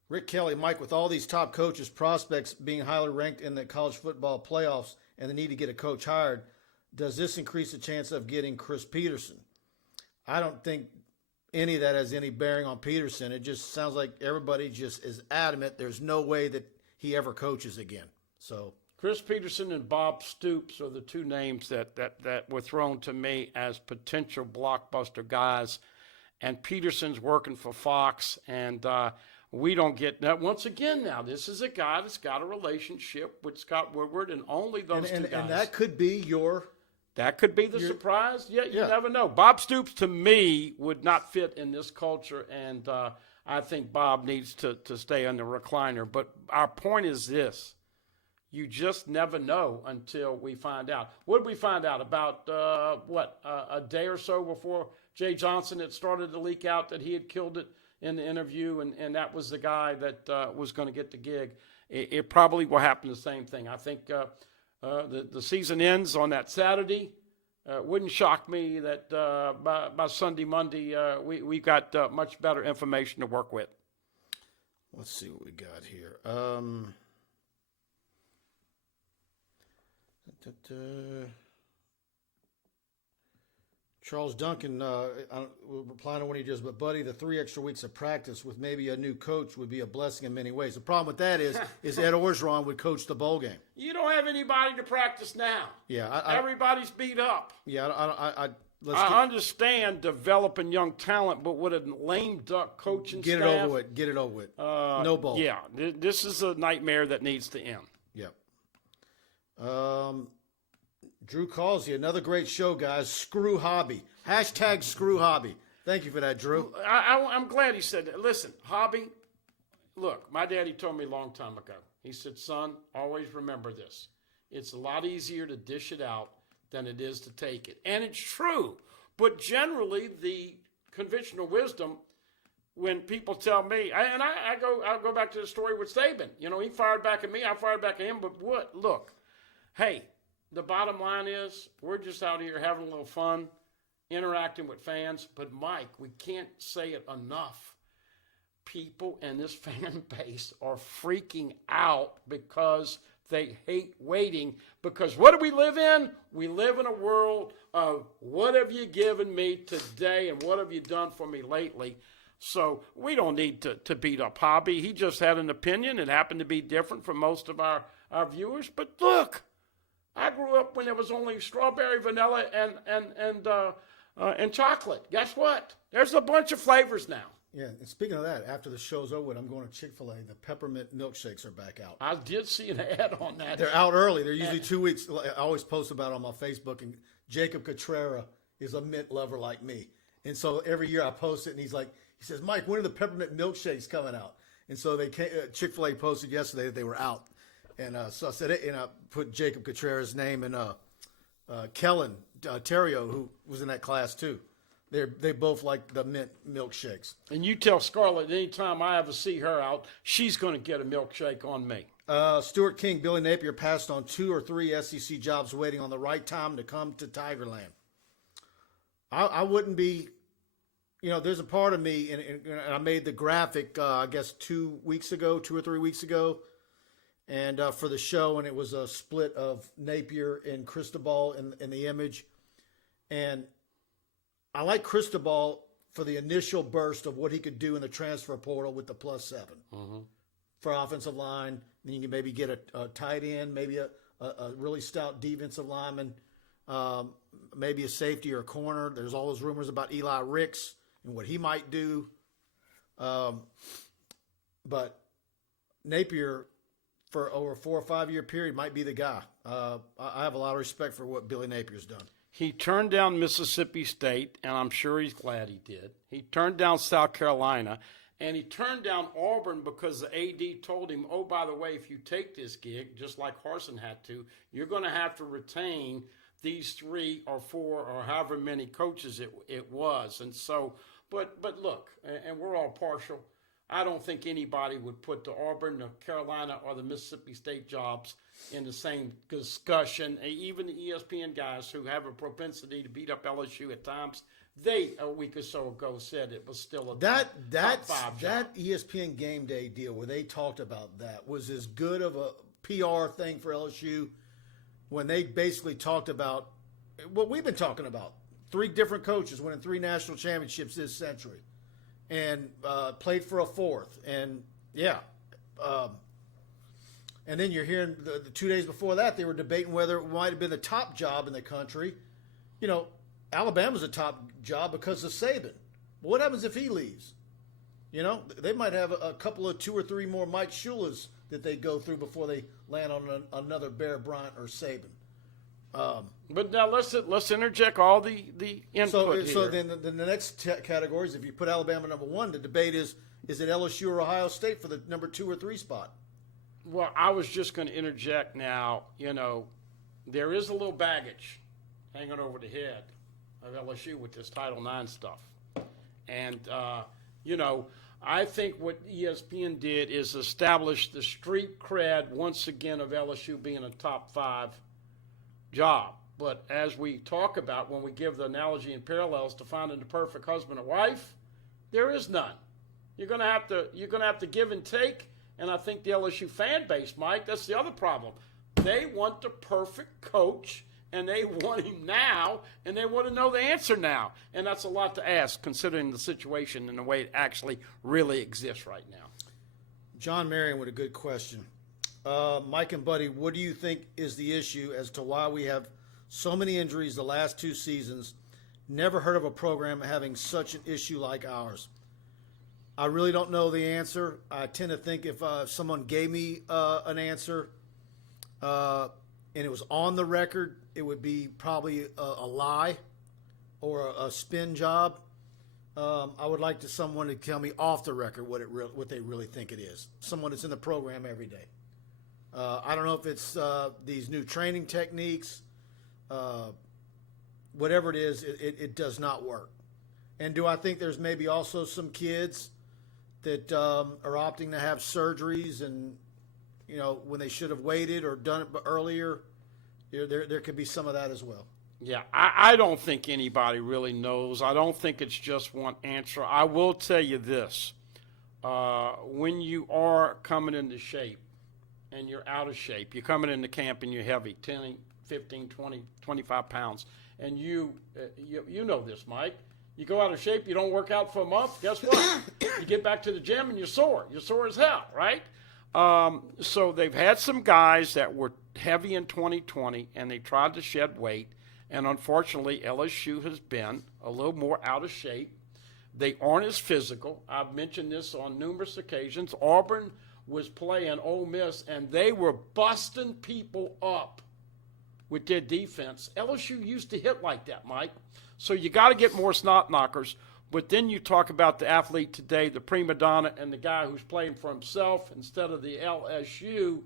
Rick Kelly, Mike, with all these top coaches, prospects being highly ranked in the college football playoffs and the need to get a coach hired, does this increase the chance of getting Chris Peterson? I don't think any of that has any bearing on Peterson. It just sounds like everybody just is adamant there's no way that he ever coaches again. So Chris Peterson and Bob Stoops are the two names that were thrown to me as potential blockbuster guys. And Peterson's working for Fox, and we don't get that. Once again, now, this is a guy that's got a relationship with Scott Woodward, and only those two guys. And that could be That could be the surprise. Yeah, you never know. Bob Stoops, to me, would not fit in this culture, and I think Bob needs to stay on the recliner. But our point is this. You just never know until we find out. What did we find out about, a day or so before Jay Johnson had started to leak out that he had killed it in the interview, and that was the guy that was going to get the gig? It probably will happen the same thing. I think the season ends on that Saturday. Wouldn't shock me that by Sunday, Monday, we've got much better information to work with. Let's see what we got here. Charles Duncan, we're replying to what he does, but Buddy, the 3 extra weeks of practice with maybe a new coach would be a blessing in many ways. The problem with that is Ed Orgeron would coach the bowl game. You don't have anybody to practice now. Yeah, everybody's beat up. Yeah, I understand developing young talent, but with a lame duck coaching staff. Get it over with. No bowl. Yeah, this is a nightmare that needs to end. Yep. Drew Causey, another great show, guys. Screw hobby. # screw hobby. Thank you for that, Drew. I'm glad he said that. Listen, hobby, look, my daddy told me a long time ago. He said, son, always remember this. It's a lot easier to dish it out than it is to take it. And it's true. But generally, the conventional wisdom, when people tell me, I'll go back to the story with Saban. He fired back at me, I fired back at him, but what? Look, hey, the bottom line is we're just out here having a little fun, interacting with fans. But, Mike, we can't say it enough. People in this fan base are freaking out because they hate waiting. Because what do we live in? We live in a world of what have you given me today and what have you done for me lately? So we don't need to beat up Hobby. He just had an opinion. It happened to be different from most of our viewers. But look. I grew up when there was only strawberry, vanilla, and chocolate. Guess what? There's a bunch of flavors now. Yeah, and speaking of that, after the show's over, I'm going to Chick-fil-A. The peppermint milkshakes are back out. I did see an ad on that. They're out early. They're usually 2 weeks. I always post about it on my Facebook. And Jacob Catrera is a mint lover like me. And so every year I post it, and he says, Mike, when are the peppermint milkshakes coming out? And so Chick-fil-A posted yesterday that they were out. And so I said, and I put Jacob Contreras' name and Kellen Terrio, who was in that class too. They both like the mint milkshakes. And you tell Scarlett anytime I ever see her out, she's going to get a milkshake on me. Stuart King, Billy Napier passed on 2 or 3 SEC jobs waiting on the right time to come to Tigerland. I wouldn't be, there's a part of me, and I made the graphic, I guess 2 or 3 weeks ago, and for the show, and it was a split of Napier and Cristobal in the image. And I like Cristobal for the initial burst of what he could do in the transfer portal with the +7 for offensive line. Then you can maybe get a tight end, maybe a really stout defensive lineman, maybe a safety or a corner. There's all those rumors about Eli Ricks and what he might do. But Napier, for over a 4 or 5 year period, might be the guy. I have a lot of respect for what Billy Napier's done. He turned down Mississippi State, and I'm sure he's glad he did. He turned down South Carolina, and he turned down Auburn because the AD told him, oh, by the way, if you take this gig, just like Harsin had to, you're going to have to retain these 3 or 4 or however many coaches it was. And so, but look, and we're all partial. I don't think anybody would put the Auburn, the Carolina, or the Mississippi State jobs in the same discussion. Even the ESPN guys who have a propensity to beat up LSU at times, they a week or so ago said it was still a top 5 job. That ESPN Game Day deal where they talked about that was as good of a PR thing for LSU when they basically talked about what we've been talking about: 3 different coaches winning 3 national championships this century. And played for a 4th. And, and then you're hearing the 2 days before that, they were debating whether it might have been the top job in the country. Alabama's a top job because of Saban. But what happens if he leaves? They might have a couple of 2 or 3 more Mike Shulas that they go through before they land on another Bear Bryant or Saban. But now let's interject all the input here. So then the next category is, if you put Alabama number 1, the debate is it LSU or Ohio State for the number 2 or 3 spot? Well, I was just going to interject now. There is a little baggage hanging over the head of LSU with this Title IX stuff. And, I think what ESPN did is establish the street cred once again of LSU being a top 5 job. But as we talk about when we give the analogy and parallels to finding the perfect husband or wife, there is none. You're going to have to give and take. And I think the LSU fan base, Mike, that's the other problem. They want the perfect coach, and they want him now, and they want to know the answer now. And that's a lot to ask, considering the situation and the way it actually really exists right now. John Marion with a good question. Mike and Buddy, what do you think is the issue as to why we have so many injuries the last 2 seasons? Never heard of a program having such an issue like ours. I really don't know the answer. I tend to think if someone gave me an answer and it was on the record, it would be probably a lie or a spin job. I would like someone to tell me off the record what they really think it is. Someone that's in the program every day. I don't know if it's these new training techniques. Whatever it is, it does not work. And do I think there's maybe also some kids that are opting to have surgeries and, when they should have waited or done it earlier? There could be some of that as well. Yeah, I don't think anybody really knows. I don't think it's just one answer. I will tell you this. When you are coming into shape and you're out of shape, you're coming into camp and you're heavy, 10, 15, 20, 25 pounds, and you know this, Mike. You go out of shape, you don't work out for a month, guess what? You get back to the gym and you're sore. You're sore as hell, right? So they've had some guys that were heavy in 2020, and they tried to shed weight. And unfortunately, LSU has been a little more out of shape. They aren't as physical. I've mentioned this on numerous occasions. Auburn was playing Ole Miss, and they were busting people up with their defense. LSU used to hit like that, Mike. So you got to get more snot knockers. But then you talk about the athlete today, the prima donna, and the guy who's playing for himself instead of the LSU.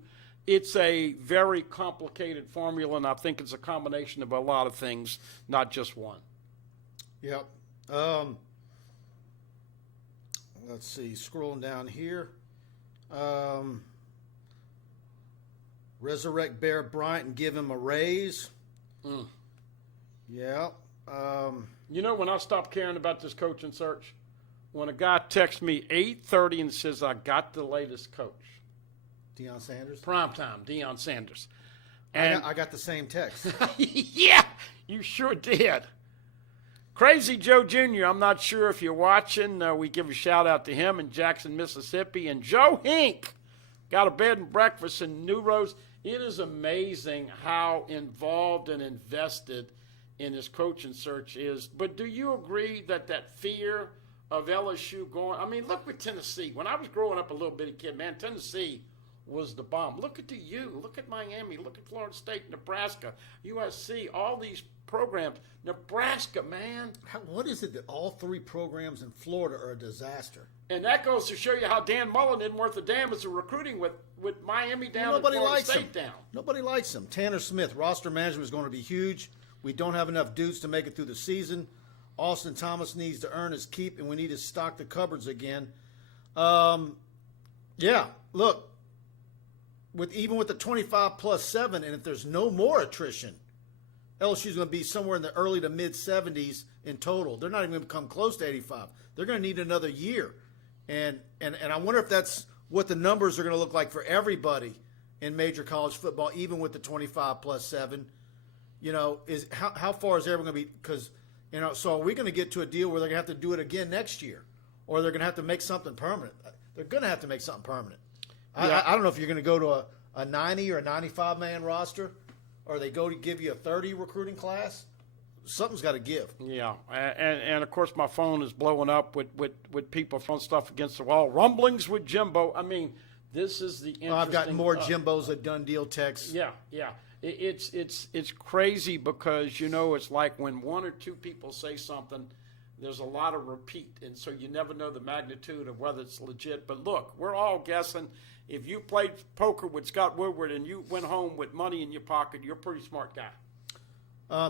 it's a very complicated formula, and I think it's a combination of a lot of things, not just one. Yep. Let's see. Scrolling down here. Resurrect Bear Bryant and give him a raise. Yeah. You know, when I stopped caring about this coaching search, when a guy texts me 8:30 and says, I got the latest coach. Deion Sanders? Primetime, Deion Sanders. And I got the same text. yeah, you sure did. Crazy Joe Jr., I'm not sure if you're watching. We give a shout out to him in Jackson, Mississippi. And Joe Hink got a bed and breakfast in New Rose. It is amazing how involved and invested in his coaching search is. But do you agree that fear of LSU going – I mean, look with Tennessee. When I was growing up a little bitty kid, man, Tennessee was the bomb. Look at the U. Look at Miami. Look at Florida State, Nebraska, USC, all these programs. Nebraska, man. What is it that all three programs in Florida are a disaster? And that goes to show you how Dan Mullen isn't worth a damn as a recruiting with Miami down and Florida State down. Nobody likes him. Tanner Smith, roster management is going to be huge. We don't have enough dudes to make it through the season. Austin Thomas needs to earn his keep, and we need to stock the cupboards again. Yeah, look, even with the 25+7, and if there's no more attrition, LSU's going to be somewhere in the early to mid-70s in total. They're not even going to come close to 85. They're going to need another year. And I wonder if that's what the numbers are going to look like for everybody in major college football, even with the 25+7. You know, is how far is everyone going to be? Because, you know, so are we going to get to a deal where they're going to have to do it again next year? Or they're going to have to make something permanent? They're going to have to make something permanent. Yeah. I don't know if you're going to go to a 90 or a 95-man roster, or they go to give you a 30 recruiting class. Something's got to give. Yeah, and of course my phone is blowing up with people throwing stuff against the wall. Rumblings with Jimbo. I mean, this is the interesting. I've gotten more Jimbo's a done deal texts. Yeah. It's crazy because, you know, it's like when one or two people say something, there's a lot of repeat, and so you never know the magnitude of whether it's legit. But look, we're all guessing. If you played poker with Scott Woodward and you went home with money in your pocket, you're a pretty smart guy.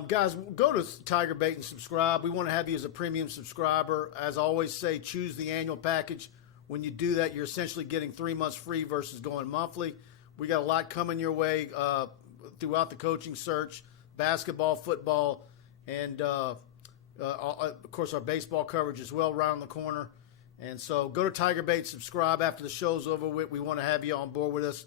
Guys, go to TigerBait and subscribe. We want to have you as a premium subscriber. As I always say, choose the annual package. When you do that, you're essentially getting 3 months free versus going monthly. We got a lot coming your way throughout the coaching search, basketball, football, and, of course, our baseball coverage as well around the corner. And so go to TigerBait, subscribe. After the show's over with, we want to have you on board with us.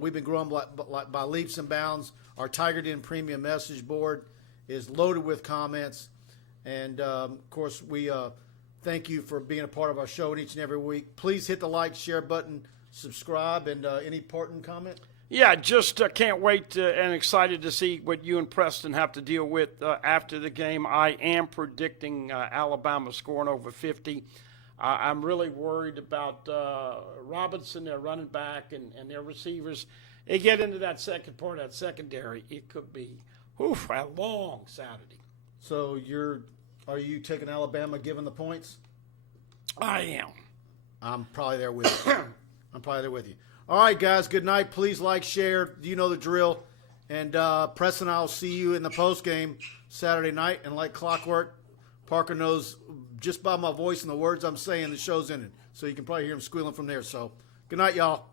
We've been growing by leaps and bounds. Our Tiger Den premium message board is loaded with comments. And, of course, we thank you for being a part of our show each and every week. Please hit the like, share button, subscribe, and any parting comment? Yeah, just can't wait and excited to see what you and Preston have to deal with after the game. I am predicting Alabama scoring over 50. I'm really worried about Robinson, their running back, and their receivers. They get into that second part, that secondary, it could be a long Saturday. So are you taking Alabama given the points? I am. I'm probably there with you. All right, guys, good night. Please like, share. You know the drill. And Preston and I will see you in the postgame Saturday night. And like clockwork, Parker knows just by my voice and the words I'm saying, the show's ended. So you can probably hear him squealing from there. So good night, y'all.